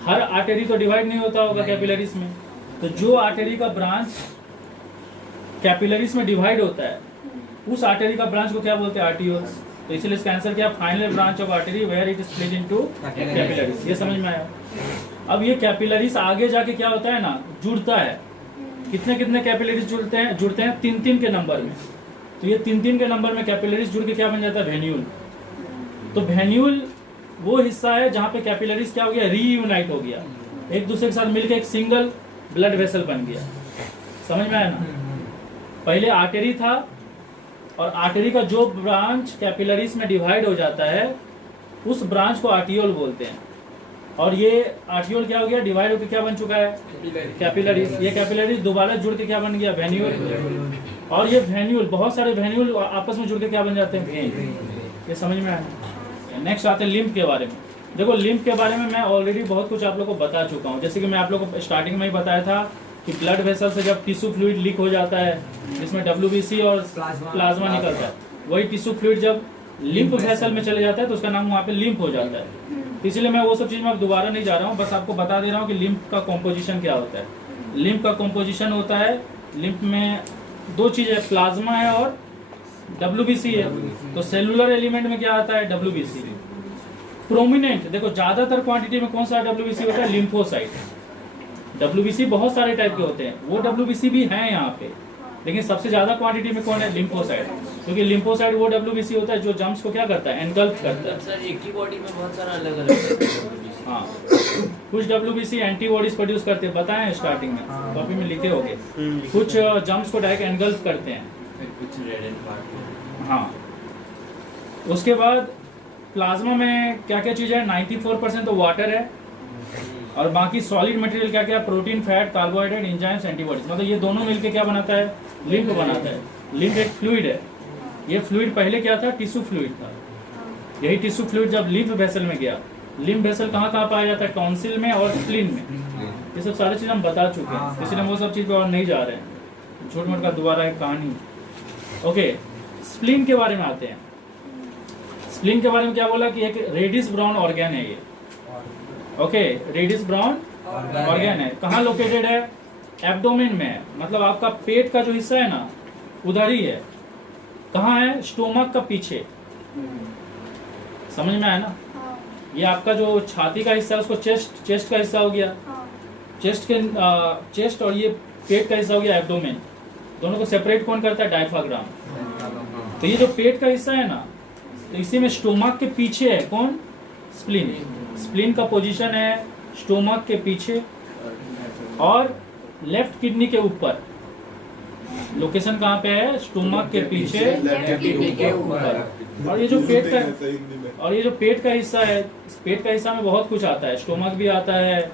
हर आर्टरी तो डिवाइड नहीं होता होगा कैपिलरीज में, तो जो आर्टरी का ब्रांच कैपिलरीज में डिवाइड होता है उस आर्टरी का ब्रांच को क्या बोलते हैं, आर्टरीओल्स। तो इसलिए इसका आंसर क्या, final branch of artery where it is split into capillaries. ये समझ में आया। अब ये कैपिलरीज आगे जाके क्या होता है ना, जुड़ता है। कितने कितने कैपिलरीज जुड़ते हैं 3-3 के नंबर में। तो ये 3-3 के नंबर में कैपिलरीज जुड़ के क्या बन जाता है, वेन्यूल। तो वेन्यूल वो हिस्सा है जहाँ पे कैपिलरीज क्या हो गया, रीयूनाइट हो गया, एक दूसरे के साथ मिलकर एक सिंगल ब्लड वेसल बन गया। समझ में आया ना। पहले आर्टरी था और आर्टरी का जो ब्रांच कैपिलरीज में डिवाइड हो जाता है उस ब्रांच को आर्टियोल बोलते हैं। और ये आर्टियोल क्या हो गया, डिवाइड होकर क्या बन चुका है, कैपिलरीज। ये कैपिलरीज दोबारा जुड़ के क्या बन गया, वेन्यूल। और ये वेन्यूल, बहुत सारे वेन्यूल आपस में जुड़ के क्या बन जाते हैं, वेन। ये समझ में आया। नेक्स्ट आते हैं लिम्फ के बारे में। देखो लिम्फ के बारे में मैं ऑलरेडी बहुत कुछ आप लोगों को बता चुका हूँ। जैसे कि मैं आप लोगों को स्टार्टिंग में ही बताया था कि ब्लड वेसल से जब टिश्यू फ्लूइड लीक हो जाता है जिसमें WBC और प्लाज्मा निकलता है, वही टिश्यू फ्लूइड जब लिम्फ वेसल में चले जाता है तो उसका नाम वहाँ पे लिम्फ हो जाता है। इसलिए मैं वो सब चीज़ में दोबारा नहीं जा रहा हूँ, बस आपको बता दे रहा हूँ कि लिम्फ का कॉम्पोजिशन क्या होता है। लिम्फ का कॉम्पोजिशन होता है, लिम्फ में 2 चीज़ है, प्लाज्मा है और WBC है। तो सेलुलर एलिमेंट में क्या आता है, WBC। प्रोमिनेंट, देखो ज्यादातर क्वांटिटी में कौन सा डब्ल्यूबीसी होता है? लिम्फोसाइट। डब्ल्यूबीसी बहुत सारे टाइप के होते हैं, वो डब्ल्यूबीसी भी हैं यहाँ पे, लेकिन सबसे ज्यादा क्वांटिटी में कौन है? लिम्फोसाइट। क्योंकि लिम्फोसाइट वो डब्ल्यूबीसी होता है जो जम्स को क्या करता है? एनगल्फ करता है। सर एक ही बॉडी में बहुत सारा अलग अलग हाँ, कुछ डब्ल्यूबीसी एंटीबॉडीज प्रोड्यूस करते हैं, बताएं स्टार्टिंग में, कॉपी में लिखे होंगे। कुछ जम्स को डायरेक्ट एनगल्फ करते हैं। कुछ रेड एंड पार्ट। हाँ, उसके बाद प्लाज्मा में क्या क्या चीज है? 94% तो वाटर है, और बाकी सॉलिड मटेरियल क्या क्या? Protein, fat, carbohydrate, enzymes, antibodies. मतलब ये दोनों मिलके क्या बनाता है? लिम्फ बनाता है। लिम्फ एक फ्लूइड है। ये फ्लूइड पहले क्या था? टिश्यू फ्लूइड था। यही टिश्यू फ्लूइड जब लिम्फ वेसल में गया, लिम्फ वेसल कहाँ कहाँ पाया जाता है? टॉन्सिल में और स्प्लीन में। ये सब सारी चीज हम बता चुके हैं, इसलिए हम वो सब चीज पे और नहीं जा रहे हैं। छोट मोट का दोबारा एक कहानी। ओके, स्प्लीन के बारे में आते हैं। स्प्लीन के बारे में क्या बोला कि एक रेडिश ब्राउन ऑर्गन है ये। ओके, रेडिश ब्राउन ऑर्गन है। कहाँ लोकेटेड है? एब्डोमेन में है, मतलब आपका पेट का जो हिस्सा है ना, उधर ही है। कहाँ है? स्टोमक का पीछे। समझ में आया ना? ये आपका जो छाती का हिस्सा है उसको चेस्ट का हिस्सा हो गया। चेस्ट और ये पेट का हिस्सा हो गया एब्डोमेन। दोनों को सेपरेट कौन करता है? डायफ्राम। तो ये जो पेट का हिस्सा है ना, तो इसी में स्टोमक के पीछे है कौन? स्प्लीन। स्प्लीन का पोजीशन है स्टोमक के पीछे और लेफ्ट किडनी के ऊपर। लोकेशन कहाँ पे है? स्टोमक के पीछे किडनी के ऊपर। और ये जो पेट का हिस्सा है, इस पेट का हिस्सा में बहुत कुछ आता है। स्टोमक भी आता है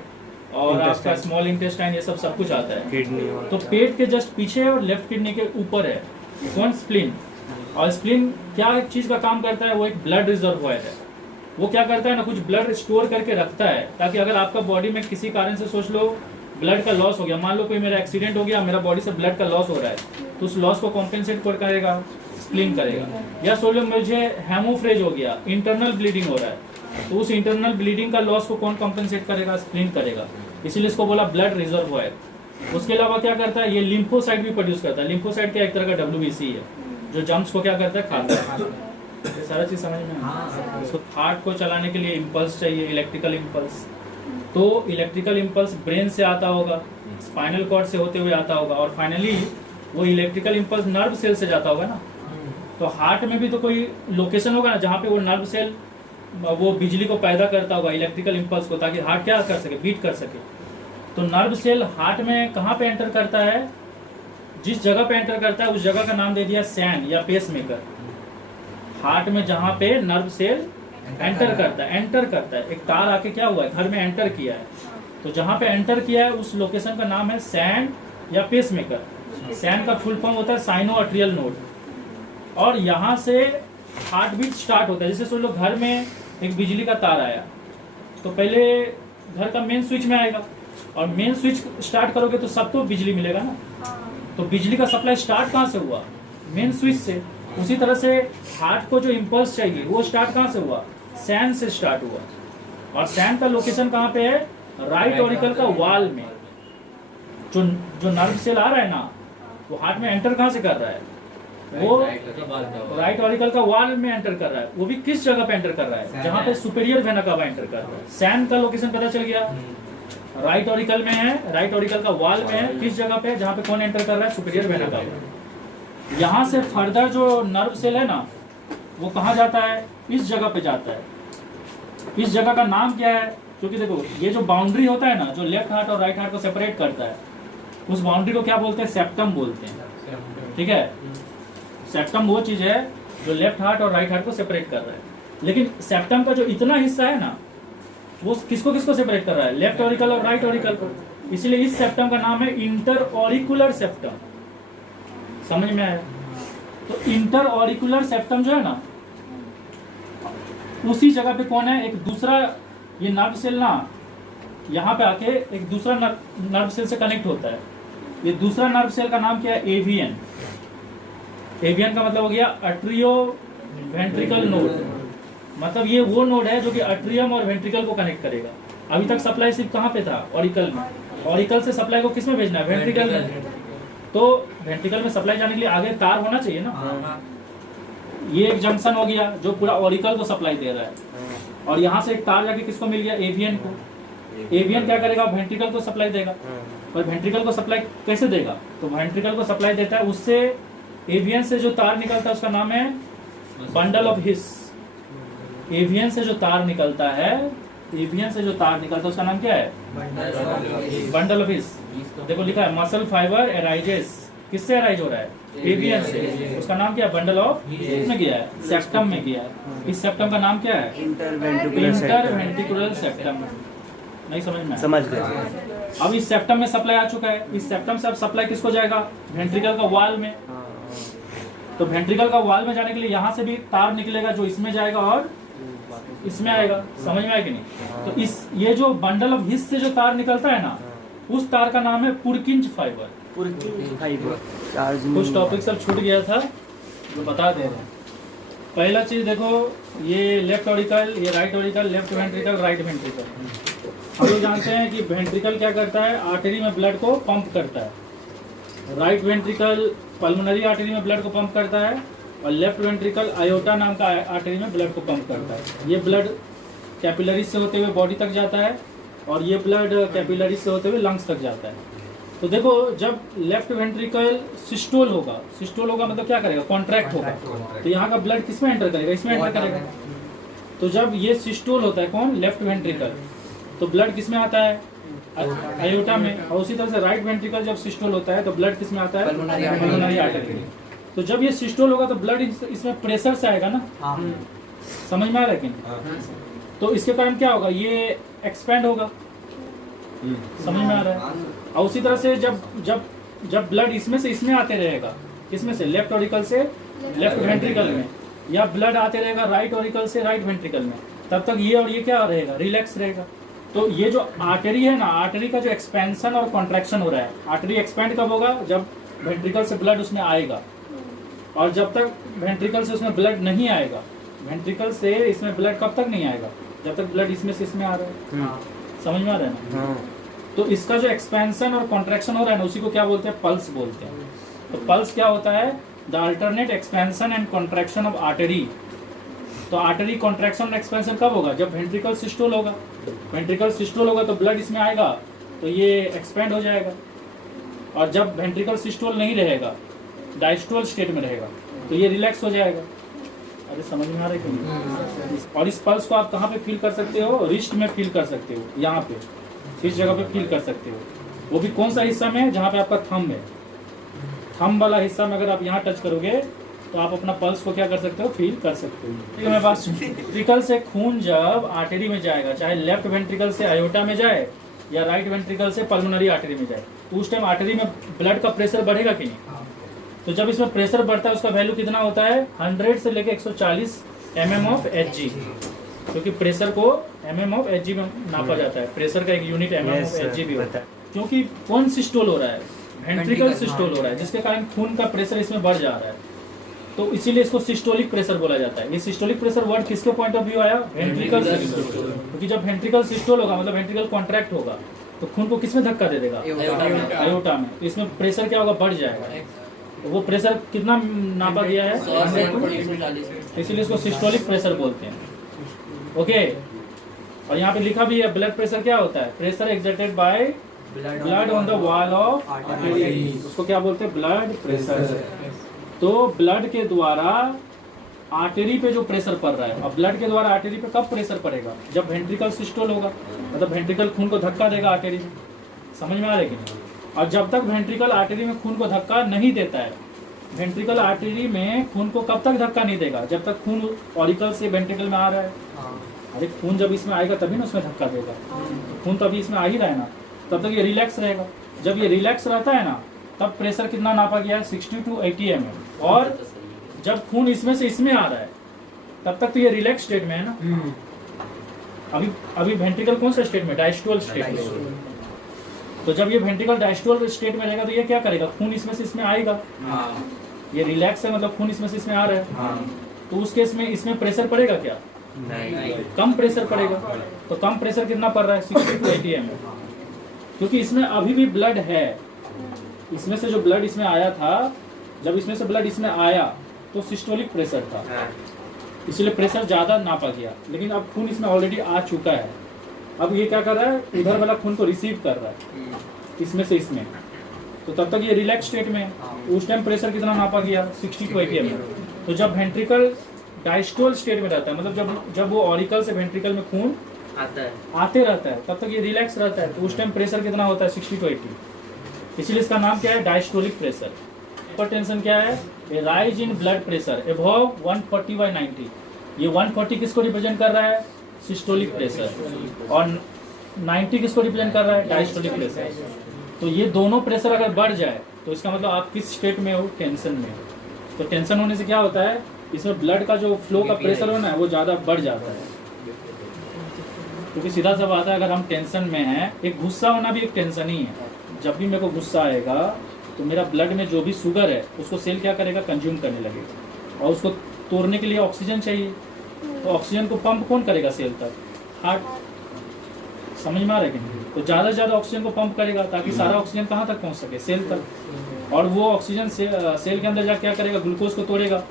और आपका स्मॉल इंटेस्टाइन, ये सब कुछ आता है। किडनी तो पेट के जस्ट पीछे है और लेफ्ट किडनी के ऊपर है कौन? स्प्लीन। और स्प्लीन क्या चीज का काम करता है? वो एक ब्लड रिजर्वॉयर है। वो क्या करता है ना, कुछ ब्लड स्टोर करके रखता है, ताकि अगर आपका बॉडी में किसी कारण से, सोच लो ब्लड का लॉस हो गया, मान लो कोई मेरा एक्सीडेंट हो गया, मेरा बॉडी से ब्लड का लॉस हो रहा है, तो उस लॉस को कॉम्पेंसेट करेगा? स्प्लीन करेगा। या सोच लो मुझे हेमोफ्रेज हो गया, इंटरनल ब्लीडिंग हो रहा है, तो उस इंटरनल ब्लीडिंग का लॉस को कौन कॉम्पेंसेट करेगा? स्प्लीन करेगा। इसीलिए इसको बोला ब्लड रिजर्वॉयर। उसके अलावा क्या करता है? ये लिम्फोसाइट भी प्रोड्यूस करता है। लिम्फोसाइट क्या एक तरह का डब्ल्यूबीसी है, जो जम्स को क्या करता है? खाता है। ये सारा चीज समझ में आया? इसको हार्ट को चलाने के लिए इम्पल्स चाहिए, इलेक्ट्रिकल इम्पल्स। तो इलेक्ट्रिकल इम्पल्स ब्रेन से आता होगा, स्पाइनल कॉर्ड से होते हुए आता होगा, और फाइनली वो इलेक्ट्रिकल इम्पल्स नर्व सेल से जाता होगा ना। तो हार्ट में भी तो कोई लोकेशन होगा ना, जहाँ पे वो नर्व सेल वो बिजली को पैदा करता होगा, इलेक्ट्रिकल इम्पल्स को, ताकि हार्ट क्या कर सके? बीट कर सके। तो नर्व सेल हार्ट में कहाँ पे एंटर करता है? जिस जगह पे एंटर करता है उस जगह का नाम दे दिया सैन या पेस मेकर। हार्ट में जहाँ पे नर्व सेल एंटर करता है, एक तार आके क्या हुआ है? घर में एंटर किया है, तो जहाँ पे एंटर किया है उस लोकेशन का नाम है सैन या पेस मेकर। सैन का फुल फॉर्म होता है साइनो आर्टरियल नोड। और यहाँ से हार्ट बीट स्टार्ट होता है। जैसे सोच लो घर में एक बिजली का तार आया, तो पहले घर का मेन स्विच में आएगा, और मेन स्विच स्टार्ट करोगे तो सबको बिजली मिलेगा ना। तो बिजली का सप्लाई स्टार्ट कहाँ से हुआ? मेन स्विच से। उसी तरह से हार्ट को जो इम्पल्स चाहिए वो स्टार्ट कहाँ से हुआ? सैन से स्टार्ट हुआ। और सैन का लोकेशन कहाँ पे है? राइट ऑरिकल का वॉल में। जो नर्व सेल आ रहा है ना, वो हार्ट में एंटर कहाँ से कर रहा है? वो राइट ऑरिकल का वॉल में एंटर कर रहा है। वो भी किस जगह पे एंटर कर रहा है? जहाँ पे सुपेरियर वेना कावा एंटर कर रहा है। सैन का लोकेशन पता चल गया, राइट ऑरिकल में है, राइट ऑरिकल का वॉल में है। किस जगह पे? जहाँ पे कौन एंटर कर रहा है? Superior vena cava. यहाँ से फर्दर जो नर्व सेल है ना, वो कहाँ जाता है? इस जगह पे जाता है। इस जगह का नाम क्या है? क्योंकि देखो ये जो बाउंड्री होता है ना, जो लेफ्ट हार्ट और राइट हार्ट को सेपरेट करता है, उस बाउंड्री को क्या बोलते हैं? सेप्टम बोलते हैं। ठीक है, सेप्टम वो चीज है जो लेफ्ट हार्ट और राइट हार्ट को सेपरेट कर रहा है। लेकिन सेप्टम का जो इतना हिस्सा है ना, वो किसको किसको सेपरेट कर रहा है? लेफ्ट ऑरिकल और राइट ऑरिकल को। इसलिए इस सेप्टम का नाम है इंटर ऑरिकुलर सेप्टम। समझ में आया? तो इंटर ऑरिकुलर सेप्टम जो है ना, उसी जगह पे कौन है? एक दूसरा ये नर्व सेल ना यहाँ पे आके एक दूसरा नर्व सेल से कनेक्ट होता है। ये दूसरा नर्व सेल का नाम क्या है? एवियन। एवियन का मतलब हो गया अट्रियो वेंट्रिकल नोड। मतलब ये वो नोड है जो कि अट्रियम और वेंट्रिकल को कनेक्ट करेगा। अभी तक सप्लाई सिर्फ कहाँ पे था? ऑरिकल में। ऑरिकल से सप्लाई को किस में भेजना है? वेंट्रिकल में। तो वेंट्रिकल में सप्लाई जाने के लिए आगे तार होना चाहिए ना। ये एक जंक्शन हो गया जो पूरा ऑरिकल को सप्लाई दे रहा है। और यहाँ से एक तार जाके किसको मिल गया, एवियन को। एवियन क्या करेगा, वेंट्रिकल को सप्लाई देगा। और वेंट्रिकल को सप्लाई कैसे देगा, तो वेंट्रिकल को सप्लाई देता है, उससे एवियन से जो तार निकलता है उसका नाम है बंडल ऑफ हिस। एवियन से जो तार निकलता है, एवियन से जो तार निकलता है उसका नाम क्या है, बंडल ऑफ हिस। देखो लिखा है मसल फाइबर एराइजेस, किससे एराइज हो रहा है, एवियन से। उसका नाम क्या है, बंडल ऑफ हिस में गया है, सेप्टम में गया है। इस सेप्टम का नाम क्या है, इंटरवेंट्रिकुलर सेप्टम। नहीं समझ में, समझ गए। अब इस सेप्टम में सप्लाई आ चुका है, इस सेप्टम से अब सप्लाई किसको जाएगा, वेंट्रिकल का वॉल में। तो वेंट्रिकल का वॉल में जाने के लिए यहाँ से भी तार निकलेगा जो इसमें जाएगा और इसमें आएगा। समझ में आया कि नहीं? तो इस ये जो बंडल ऑफ हिस से जो तार निकलता है ना, उस तार का नाम है पुरकिंज फाइबर। कुछ टॉपिक सब छूट गया था जो बता दे रहे हैं। पहला चीज देखो, ये लेफ्ट ऑरिकल, ये right auricle, left ventricle, right ventricle. हम लोग जानते हैं कि वेंट्रिकल क्या करता है, आर्टरी में ब्लड को पंप करता है। राइट वेंट्रिकल पल्मोनरी आर्टरी में ब्लड को पंप करता है, और लेफ्ट वेंट्रिकल आयोटा नाम का आर्टरी में ब्लड को पंप करता है। ये ब्लड कैपिलरी से होते हुए बॉडी तक जाता है, और ये ब्लड कैपिलरी से होते हुए लंग्स तक जाता है। तो देखो, जब लेफ्ट वेंट्रिकल सिस्टोल होगा, सिस्टोल होगा मतलब क्या करेगा, कॉन्ट्रैक्ट होगा, तो यहाँ का ब्लड किसमें एंटर करेगा, इसमें एंटर करेगा। तो जब ये सिस्टोल होता है, कौन, लेफ्ट वेंट्रिकल, तो ब्लड किसमें आता है, आयोटा में। और उसी तरह से राइट वेंट्रिकल जब सिस्टोल होता है तो ब्लड किसमें आता है, पल्मोनरी आर्टरी। तो जब ये सिस्टोल होगा तो ब्लड इसमें प्रेशर से आएगा ना, समझ में आ रहा है कि नहीं? तो इसके कारण क्या होगा, ये एक्सपेंड होगा। समझ में आ रहा है? और उसी तरह से जब जब जब ब्लड इसमें से इसमें आते रहेगा, किसमें से, लेफ्ट ऑरिकल से लेफ्ट वेंट्रिकल में, या ब्लड आते रहेगा राइट ऑरिकल से राइट वेंट्रिकल में, तब तक ये और ये क्या रहेगा, रिलैक्स रहेगा। तो ये जो आर्टरी है ना, आर्टरी का जो एक्सपेंशन और कॉन्ट्रैक्शन हो रहा है, आर्टरी एक्सपेंड कब होगा, जब वेंट्रिकल से ब्लड उसमें आएगा। और जब तक वेंट्रिकल से उसमें ब्लड नहीं आएगा, वेंट्रिकल से इसमें ब्लड कब तक नहीं आएगा, जब तक ब्लड इसमें से इसमें आ रहा है। समझ में आ रहा है ना? तो इसका जो एक्सपेंशन और कॉन्ट्रैक्शन हो रहा है ना, उसी को क्या बोलते हैं, पल्स बोलते हैं। तो पल्स क्या होता है, the alternate expansion and contraction of artery. तो आर्टरी कॉन्ट्रैक्शन और एक्सपेंशन कब होगा, जब वेंट्रिकल सिस्टोल होगा। वेंट्रिकल सिस्टोल होगा तो ब्लड इसमें आएगा तो ये एक्सपेंड हो जाएगा। और जब वेंट्रिकल सिस्टोल नहीं रहेगा, डायस्टोल स्टेट में रहेगा, तो ये रिलैक्स हो जाएगा। अरे समझ में आ रहा है कि नहीं? और इस पल्स को आप कहाँ पे फील कर सकते हो, रिस्ट में फील कर सकते हो, यहाँ पे इस जगह पे फील कर सकते हो। वो भी कौन सा हिस्सा में, जहाँ पे आपका थंब है, थंब वाला हिस्सा में अगर आप यहाँ टच करोगे तो आप अपना पल्स को क्या कर सकते हो, फील कर सकते हो। ठीक है, मेरे पास वेंट्रिकल से खून जब आर्टरी में जाएगा, चाहे लेफ्ट वेंट्रिकल से आयोटा में जाए या राइट वेंट्रिकल से पल्मोनरी आर्टरी में जाए, तो उस टाइम आर्टरी में ब्लड का प्रेशर बढ़ेगा कि नहीं? तो जब इसमें प्रेशर बढ़ता है उसका वैल्यू कितना होता है, 100 से लेके 140 mm ऑफ Hg, क्योंकि प्रेशर को mm ऑफ Hg में नापा जाता है। प्रेशर का एक यूनिट mm ऑफ Hg भी होता है। क्योंकि कौन सिस्टोल हो रहा है, वेंट्रिकल सिस्टोल हो रहा है, जिसके कारण खून का प्रेशर इसमें बढ़ जा रहा है। तो इसीलिए इसको सिस्टोलिक प्रेशर बोला जाता है। ये सिस्टोलिक प्रेशर वर्ड किसके पॉइंट ऑफ व्यू आया, वेंट्रिकल सिस्टोल। क्योंकि जब वेंट्रिकल सिस्टोल होगा मतलब वेंट्रिकल कॉन्ट्रैक्ट होगा तो खून को किसमें धक्का दे देगा, आयोटा में। तो इसमें प्रेशर क्या होगा, बढ़ जाएगा। तो वो प्रेशर कितना नापा गया है, 100, इसीलिए इसको सिस्टोलिक प्रेशर बोलते हैं। ओके, और यहाँ पे लिखा भी है ब्लड प्रेशर क्या होता है, pressure exerted by blood on the wall of artery, उसको क्या बोलते हैं, ब्लड प्रेशर। तो ब्लड के द्वारा आर्टरी पे जो प्रेशर पड़ रहा है, अब ब्लड के द्वारा आर्टरी पे कब प्रेशर पड़ेगा, जब वेंट्रिकल सिस्टोल होगा, मतलब वेंट्रिकल खून को धक्का देगा आर्टरी में। समझ में आ रहा है कि नहीं? और जब तक वेंट्रिकल आर्टरी में खून को धक्का नहीं देता है, वेंट्रिकल आर्टरी में खून को कब तक धक्का नहीं देगा, जब तक खून ऑरिकल से वेंट्रिकल में आ रहा है। अरे खून जब इसमें आएगा तभी ना उसमें धक्का देगा, खून तभी इसमें आ ही रहा है ना, तब तक ये रिलैक्स रहेगा। जब ये रिलैक्स रहता है ना, तब प्रेशर कितना नापा गया है, 60 to 80 mm। और जब खून इसमें से इसमें आ रहा है तब तक तो ये रिलैक्स स्टेट में है ना। अभी वेंट्रिकल कौन सा स्टेट में, डायस्टोल स्टेट में। तो जब ये वेंट्रिकल डायस्टोल स्टेट में रहेगा तो ये क्या करेगा, खून इसमें से इसमें आएगा। ये रिलैक्स है मतलब खून इसमें से इसमें आ रहा है। तो उस केस में इसमें प्रेशर पड़ेगा क्या, नहीं, कम प्रेशर पड़ेगा। तो कम प्रेशर कितना पड़ रहा है, 60 to 80 mm, क्योंकि इसमें अभी भी ब्लड है। इसमें से जो ब्लड इसमें आया था, जब इसमें से ब्लड इसमें आया तो सिस्टोलिक प्रेशर था, इसलिए प्रेशर ज़्यादा नापा गया, लेकिन अब खून इसमें ऑलरेडी आ चुका है। अब ये क्या कर रहा है, उधर वाला खून को रिसीव कर रहा है इसमें से इसमें, तो तब तक ये रिलैक्स स्टेट में है। उस टाइम प्रेशर कितना नापा गया, 60 to 80 mm। तो जब वेंट्रिकल डायस्टोल स्टेट में रहता है, मतलब जब वो ऑरिकल से वेंट्रिकल में खून आते रहता है, तब तक ये रिलैक्स रहता है, तो उस टाइम प्रेशर कितना होता है, 60 to 80। इसीलिए इसका नाम क्या है, डायस्टोलिक प्रेशर। हाइपरटेंशन क्या है, rise in blood pressure above 140/90। ये 140 किसको रिप्रेजेंट कर रहा है, सिस्टोलिक प्रेशर, और 90 किसको रिप्रेजेंट कर रहा है, डायस्टोलिक प्रेशर। तो ये दोनों प्रेशर अगर बढ़ जाए तो इसका मतलब आप किस स्टेट में हो, टेंशन में हो। तो टेंशन होने से क्या होता है, इसमें ब्लड का जो फ्लो का प्रेशर होना है वो ज़्यादा बढ़ जाता है। क्योंकि सीधा सा बात है, अगर हम टेंशन में हैं, एक गुस्सा होना भी एक टेंशन ही है। जब भी मेरे को गुस्सा आएगा तो मेरा ब्लड में जो भी शुगर है उसको सेल क्या करेगा, कंज्यूम करने लगेगा, और उसको तोड़ने के लिए ऑक्सीजन चाहिए। तो ऑक्सीजन को पंप कौन करेगा सेल तक, हार्ट। समझ में आ रहा है कि नहीं? तो ज़्यादा से ज़्यादा ऑक्सीजन को पंप करेगा ताकि सारा ऑक्सीजन कहाँ तक पहुँच सके, सेल तक। और वो ऑक्सीजन सेल के अंदर जा क्या करेगा, ग्लूकोज को तोड़ेगा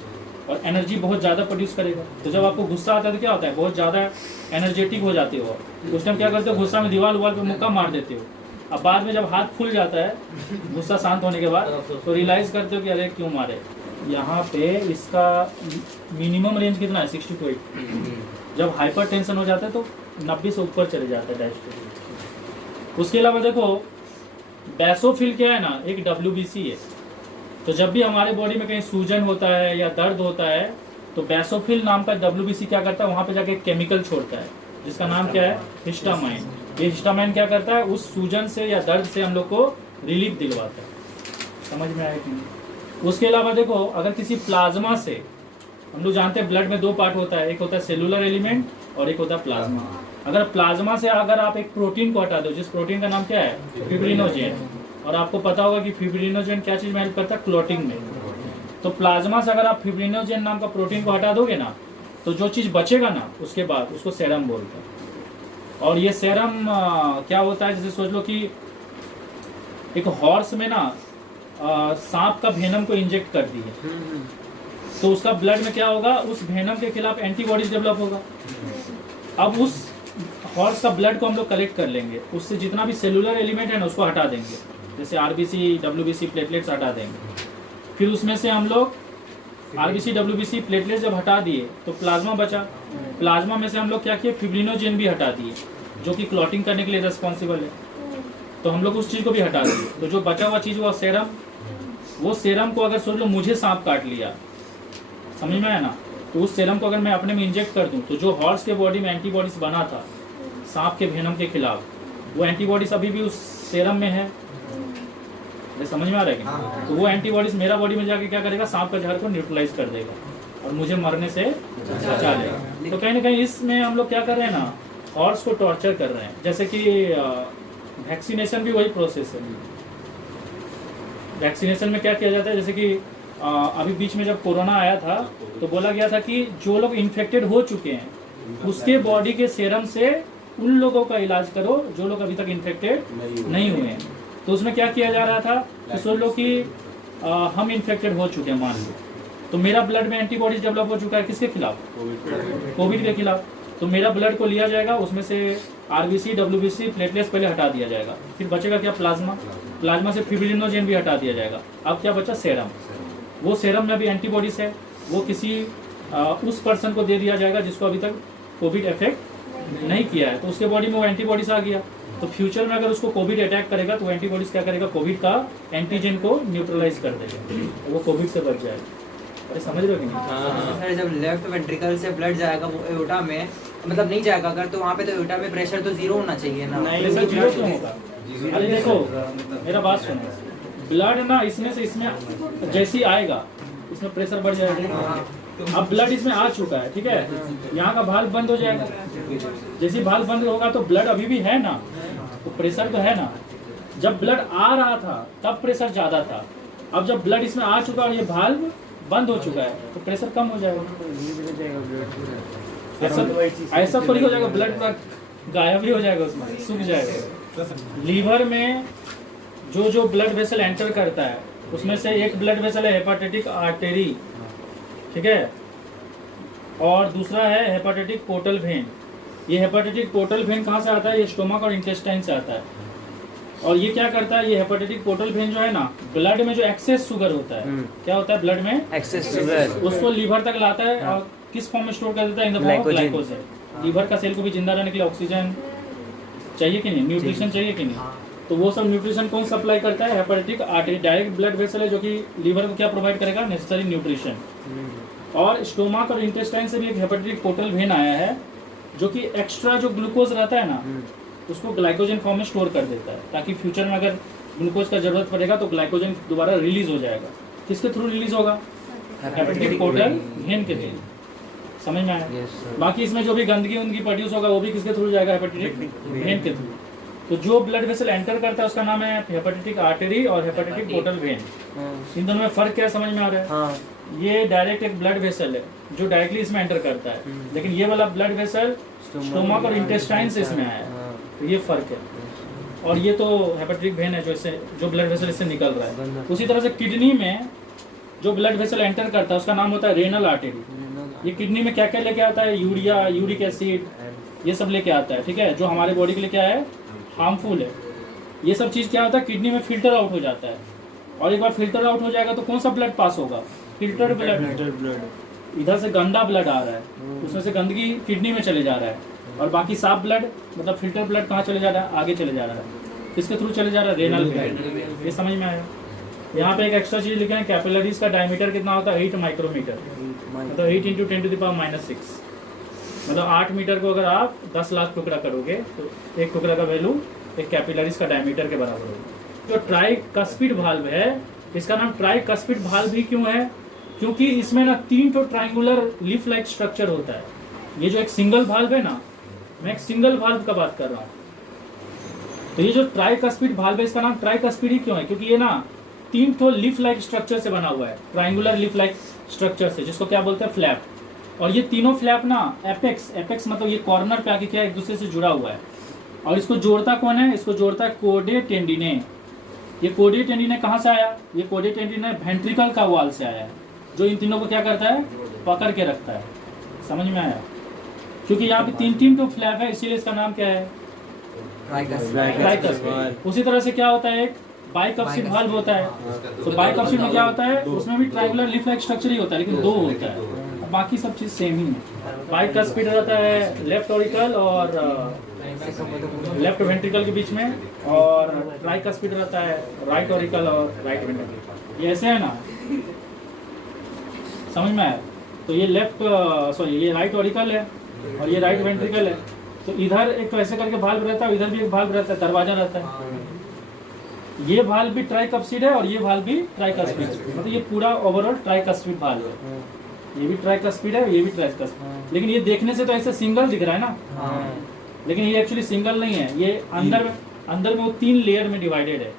और एनर्जी बहुत ज़्यादा प्रोड्यूस करेगा। तो जब आपको गुस्सा आता है तो क्या होता है, बहुत ज़्यादा एनर्जेटिक हो जाते हो। उस टाइम क्या करते हो, गुस्सा में दीवार पे मुक्का मार देते हो। अब बाद में जब हाथ फूल जाता है गुस्सा शांत होने के बाद, तो रियलाइज़ करते हो कि अरे क्यों मारे। यहाँ पे इसका मिनिमम रेंज कितना है, 60 to 80। जब हाइपर टेंशन हो जाता है तो 90 से ऊपर चले जाता है डायस्टोलिक। उसके अलावा देखो बैसोफिल क्या है ना, एक WBC है। तो जब भी हमारे बॉडी में कहीं सूजन होता है या दर्द होता है तो बैसोफिल नाम का WBC क्या करता है, वहाँ पे जाके एक केमिकल छोड़ता है जिसका नाम क्या है, हिस्टामाइन। ये हिस्टामाइन क्या करता है, उस सूजन से या दर्द से हम लोग को रिलीफ दिलवाता है। समझ में आया कि नहीं? उसके अलावा देखो, अगर किसी प्लाज्मा से, हम लोग जानते हैं ब्लड में दो पार्ट होता है, एक होता है सेलुलर एलिमेंट और एक होता है प्लाज्मा। अगर प्लाज्मा से अगर आप एक प्रोटीन को हटा दो, जिस प्रोटीन का नाम क्या है, फिब्रिनोजेन, और आपको पता होगा कि फिब्रिनोजेन क्या चीज़ में हेल्प करता है, क्लॉटिंग में। तो प्लाज्मा से अगर आप फिब्रिनोजेन नाम का प्रोटीन को हटा दोगे ना, तो जो चीज़ बचेगा ना उसके बाद उसको सेरम बोलते हैं। और ये सेरम क्या होता है, जैसे सोच लो कि एक हॉर्स में ना सांप का वेनम को इंजेक्ट कर दिए, तो उसका ब्लड में क्या होगा, उस वेनम के खिलाफ एंटीबॉडीज डेवलप होगा। अब उस हॉर्स का ब्लड को हम लोग कलेक्ट कर लेंगे, उससे जितना भी सेलुलर एलिमेंट है ना उसको हटा देंगे, जैसे RBC, WBC, प्लेटलेट्स हटा देंगे। फिर उसमें से हम लोग RBC, WBC, प्लेटलेट्स जब हटा दिए तो प्लाज्मा बचा। प्लाज्मा में से हम लोग क्या किए, फिब्रिनोजेन भी हटा दिए जो कि क्लॉटिंग करने के लिए रिस्पॉन्सिबल है, तो हम लोग उस चीज़ को भी हटा दिए। तो जो बचा हुआ चीज़ हुआ सेरम, वो सेरम को अगर सोच लो मुझे सांप काट लिया, समझ में आया ना, तो उस सेरम को अगर मैं अपने में इंजेक्ट कर दूं तो जो हॉर्स के बॉडी में एंटीबॉडीज बना था सांप के वेनम के खिलाफ, वो एंटीबॉडीज अभी भी उस सेरम में है। ये समझ में आ रहा है कि? तो वो एंटीबॉडीज मेरा बॉडी में जाके क्या करेगा, सांप का जहर को न्यूट्रलाइज कर देगा और मुझे मरने से बचा लेगा। तो कहीं ना कहीं इसमें हम लोग क्या कर रहे हैं ना, हॉर्स को टॉर्चर कर रहे हैं। जैसे कि वैक्सीनेशन भी वही प्रोसेस है। वैक्सीनेशन में क्या किया जाता है, जैसे कि अभी बीच में जब कोरोना आया था तो बोला गया था कि जो लोग इन्फेक्टेड हो चुके हैं उसके बॉडी के सेरम से उन लोगों का इलाज करो जो लोग अभी तक इन्फेक्टेड नहीं हुए हैं। तो उसमें क्या किया जा रहा था कि सोच लो कि हम इन्फेक्टेड हो चुके हैं, मान लो, तो मेरा ब्लड में एंटीबॉडीज डेवलप हो चुका है, किसके खिलाफ, कोविड के खिलाफ। तो मेरा ब्लड को लिया जाएगा, उसमें से RBC, WBC, प्लेटलेट्स पहले हटा दिया जाएगा, फिर बचेगा क्या, प्लाज्मा। प्लाज्मा से फिब्रिनोजेन भी हटा दिया जाएगा। अब क्या बचा, सेरम। वो सेरम में भी एंटीबॉडीज है, वो किसी उस पर्सन को दे दिया जाएगा जिसको अभी तक कोविड इफेक्ट नहीं किया है, तो उसके बॉडी में वो एंटीबॉडीज आ गया। तो फ्यूचर में अगर उसको कोविड अटैक करेगा तो एंटीबॉडीज क्या करेगा, कोविड का एंटीजन को न्यूट्रलाइज कर देगा, वो कोविड से बच जाएगा। अरे समझ रहे हो कि नहीं? सर जब लेफ्ट वेंट्रिकल से ब्लड जाएगा वो एओर्टा में, मतलब नहीं जाएगा अगर, तो वहाँ पे तो एओर्टा में प्रेशर तो जीरो होना चाहिए ना। प्रेशर जीरो क्यों होगा? अरे देखो मेरा बात सुनो, ब्लड ना इसमें से इसमें जैसे ही आएगा इसमें प्रेशर बढ़ जाएगा। अब ब्लड इसमें आ चुका है, ठीक है, यहाँ का भाल्व बंद हो जाएगा। जैसे भाल्व बंद होगा तो ब्लड अभी भी है ना, तो प्रेशर तो है ना। जब ब्लड आ रहा था तब प्रेशर ज्यादा था, अब जब ब्लड इसमें आ चुका और ये भाल्व बंद हो चुका है तो प्रेशर कम हो जाएगा। ऐसा थोड़ी हो जाएगा, ब्लड का गायब भी हो जाएगा, उसमें सूख जाएगा। लीवर में जो ब्लड वेसल एंटर करता है उसमें से एक ब्लड वेसल है हेपाटिक आर्टरी, ठीक है, और दूसरा है हेपाटाइटिक पोर्टल वेन। ये हेपाटाइटिक पोर्टल वेन कहाँ से आता है? ये स्टोमक और इंटेस्टाइन से आता है। और ये क्या करता है? ये हेपाटाइटिक पोर्टल वेन जो है ना, ब्लड में जो एक्सेस शुगर होता है, क्या होता है ब्लड में? एक्सेस शुगर, उसको लीवर तक लाता है और किस फॉर्म में स्टोर कर देता है? In the form of glycogen. Liver का सेल को भी जिंदा रहने के लिए ऑक्सीजन चाहिए कि नहीं, न्यूट्रिशन चाहिए कि नहीं? तो वो सब न्यूट्रिशन कौन सप्लाई करता है? हेपाटाइटिक आर्टरी, डायरेक्ट ब्लड वेसल है जो कि लीवर को क्या प्रोवाइड करेगा? Necessary nutrition. और स्टोमक और इंटेस्टाइन से भी एक हेपाटाइटिक पोर्टल वेन आया है जो कि एक्स्ट्रा जो ग्लूकोज रहता है ना, उसको ग्लाइकोजन फॉर्म में स्टोर कर देता है, ताकि फ्यूचर में अगर ग्लूकोज का जरूरत पड़ेगा तो ग्लाइकोजन दोबारा रिलीज हो जाएगा। किसके थ्रू रिलीज होगा? हेपाटाइटिक पोर्टल वेन के थ्रू। समझ में आया? बाकी इसमें जो भी गंदगी उनकी प्रोड्यूस होगा वो भी किसके थ्रू जाएगा? हेपाटाइटिक वेन के थ्रू। तो जो ब्लड वेसल एंटर करता है उसका नाम है हेपाटाइटिक आर्टरी और हेपाटाइटिक पोर्टल वेन। इन दोनों में फर्क क्या समझ में आ रहा है? हाँ। ये डायरेक्ट एक ब्लड वेसल है जो डायरेक्टली इसमें एंटर करता है, लेकिन ये वाला ब्लड वेसल स्टोमक और इंटेस्टाइन से इसमें आया है, तो ये फर्क है। और ये तो हेपाटाइटिक वेन है जो इससे, जो ब्लड वेसल इससे निकल रहा है। उसी तरह से किडनी में जो ब्लड वेसल एंटर करता है उसका नाम होता है रेनल आर्टरी। ये किडनी में क्या क्या लेके आता है? यूरिया, यूरिक एसिड, ये सब लेके आता है, ठीक है, जो हमारे बॉडी के लिए क्या है? हार्मफुल है। ये सब चीज़ क्या होता है? किडनी में फिल्टर आउट हो जाता है, और एक बार फिल्टर आउट हो जाएगा तो कौन सा ब्लड पास होगा? Filter blood. इधर से गंदा ब्लड आ रहा है, उसमें से गंदगी किडनी में चले जा रहा है, और बाकी साफ ब्लड मतलब फिल्टर ब्लड कहाँ चले जा रहा है? आगे चले जा रहा है। किसके थ्रू चले जा रहा है? Renal vein. ये समझ में आया? यहाँ पे एक एक्स्ट्रा चीज लिखे हैं, कैपिलरीज का डायमीटर कितना होता है? 8 माइक्रोमीटर, मतलब 8 × 10⁻⁶। मतलब 8 मीटर को अगर आप 10 लाख टुकड़ा करोगे तो एक टुकड़ा का वैल्यू एक कैपिलरीज का डायमीटर के बराबर होगा। जो ट्राइकस्पिड वाल्व है, इसका नाम ट्राइकस्पिड वाल्व भी क्यों है? क्योंकि इसमें ना 3 तो ट्राइंगुलर लीफ लाइक स्ट्रक्चर होता है। ये जो एक सिंगल वाल्व है ना, मैं एक सिंगल वाल्व का बात कर रहा हूँ, तो ये जो ट्राइकस्पिड वाल्व है इसका नाम ट्राइकस्पिड ही क्यों है? क्योंकि ये ना 3 तो लीफ लाइक स्ट्रक्चर से बना हुआ है, ट्राइंगुलर लीफ लाइक स्ट्रक्चर से, जिसको क्या बोलते हैं? फ्लैप। और ये तीनों फ्लैप ना एपेक्स मतलब ये कॉर्नर पे आके क्या एक दूसरे से जुड़ा हुआ है। और इसको जोड़ता कौन है? इसको जोड़ता है कोडे टेंडिने। ये कोडे टेंडिने कहाँ से आया? ये कोडे टेंडिने वेंट्रिकल का वॉल से आया है, जो इन तीनों को क्या करता है? पकड़ के रखता है। समझ में आया? क्योंकि यहाँ पे 3 तो फ्लैप है, इसीलिए इसका नाम क्या है? ट्राइकस्पिड। उसी तरह से क्या होता है? एक बाइकप्सिड वाल्व होता है। तो बाइकप्सिड में क्या होता है? उसमें भी ट्रायंगुलर लीफ लाइक स्ट्रक्चर ही होता है, लेकिन 2 होता है, बाकी सब चीज सेम ही है। बाइकस्पिड रहता है लेफ्ट ऑरिकल और लेफ्ट वेंट्रिकल के बीच में, और ट्राइकस्पिड रहता है राइट ऑरिकल और राइट वेंट्रिकल। ये ऐसे है ना, समझ में आया? तो ये ये राइट ऑरिकल है और ये राइट वेंट्रिकल है। तो इधर एक तो ऐसे करके वाल्व रहता है, इधर भी एक वाल्व रहता है, दरवाजा रहता है। ये वाल्व भी ट्राइकस्पिड है और ये वाल्व भी ट्राइकस्पिड, मतलब ये पूरा ओवरऑल ट्राइकस्पिड वाल्व है। ये भी ट्राइकस्पिड है, ये भी ट्राइकस्पिड, लेकिन ये देखने से तो ऐसे सिंगल दिख रहा है ना, लेकिन ये एक्चुअली सिंगल नहीं है। ये अंदर में वो 3 लेयर में डिवाइडेड है,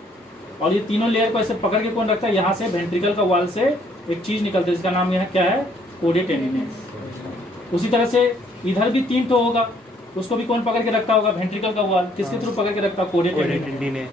और ये तीनों लेयर को ऐसे पकड़ के कौन रखता है? यहाँ से वेंट्रिकल का वॉल से एक चीज निकलती है जिसका नाम यहाँ क्या है? कोडे टेंडिने। उसी तरह से इधर भी 3 तो होगा, उसको भी कौन पकड़ के रखता होगा? वेंट्रिकल का वॉल। किसके थ्रू पकड़ के रखता? कोडे टेंडिने।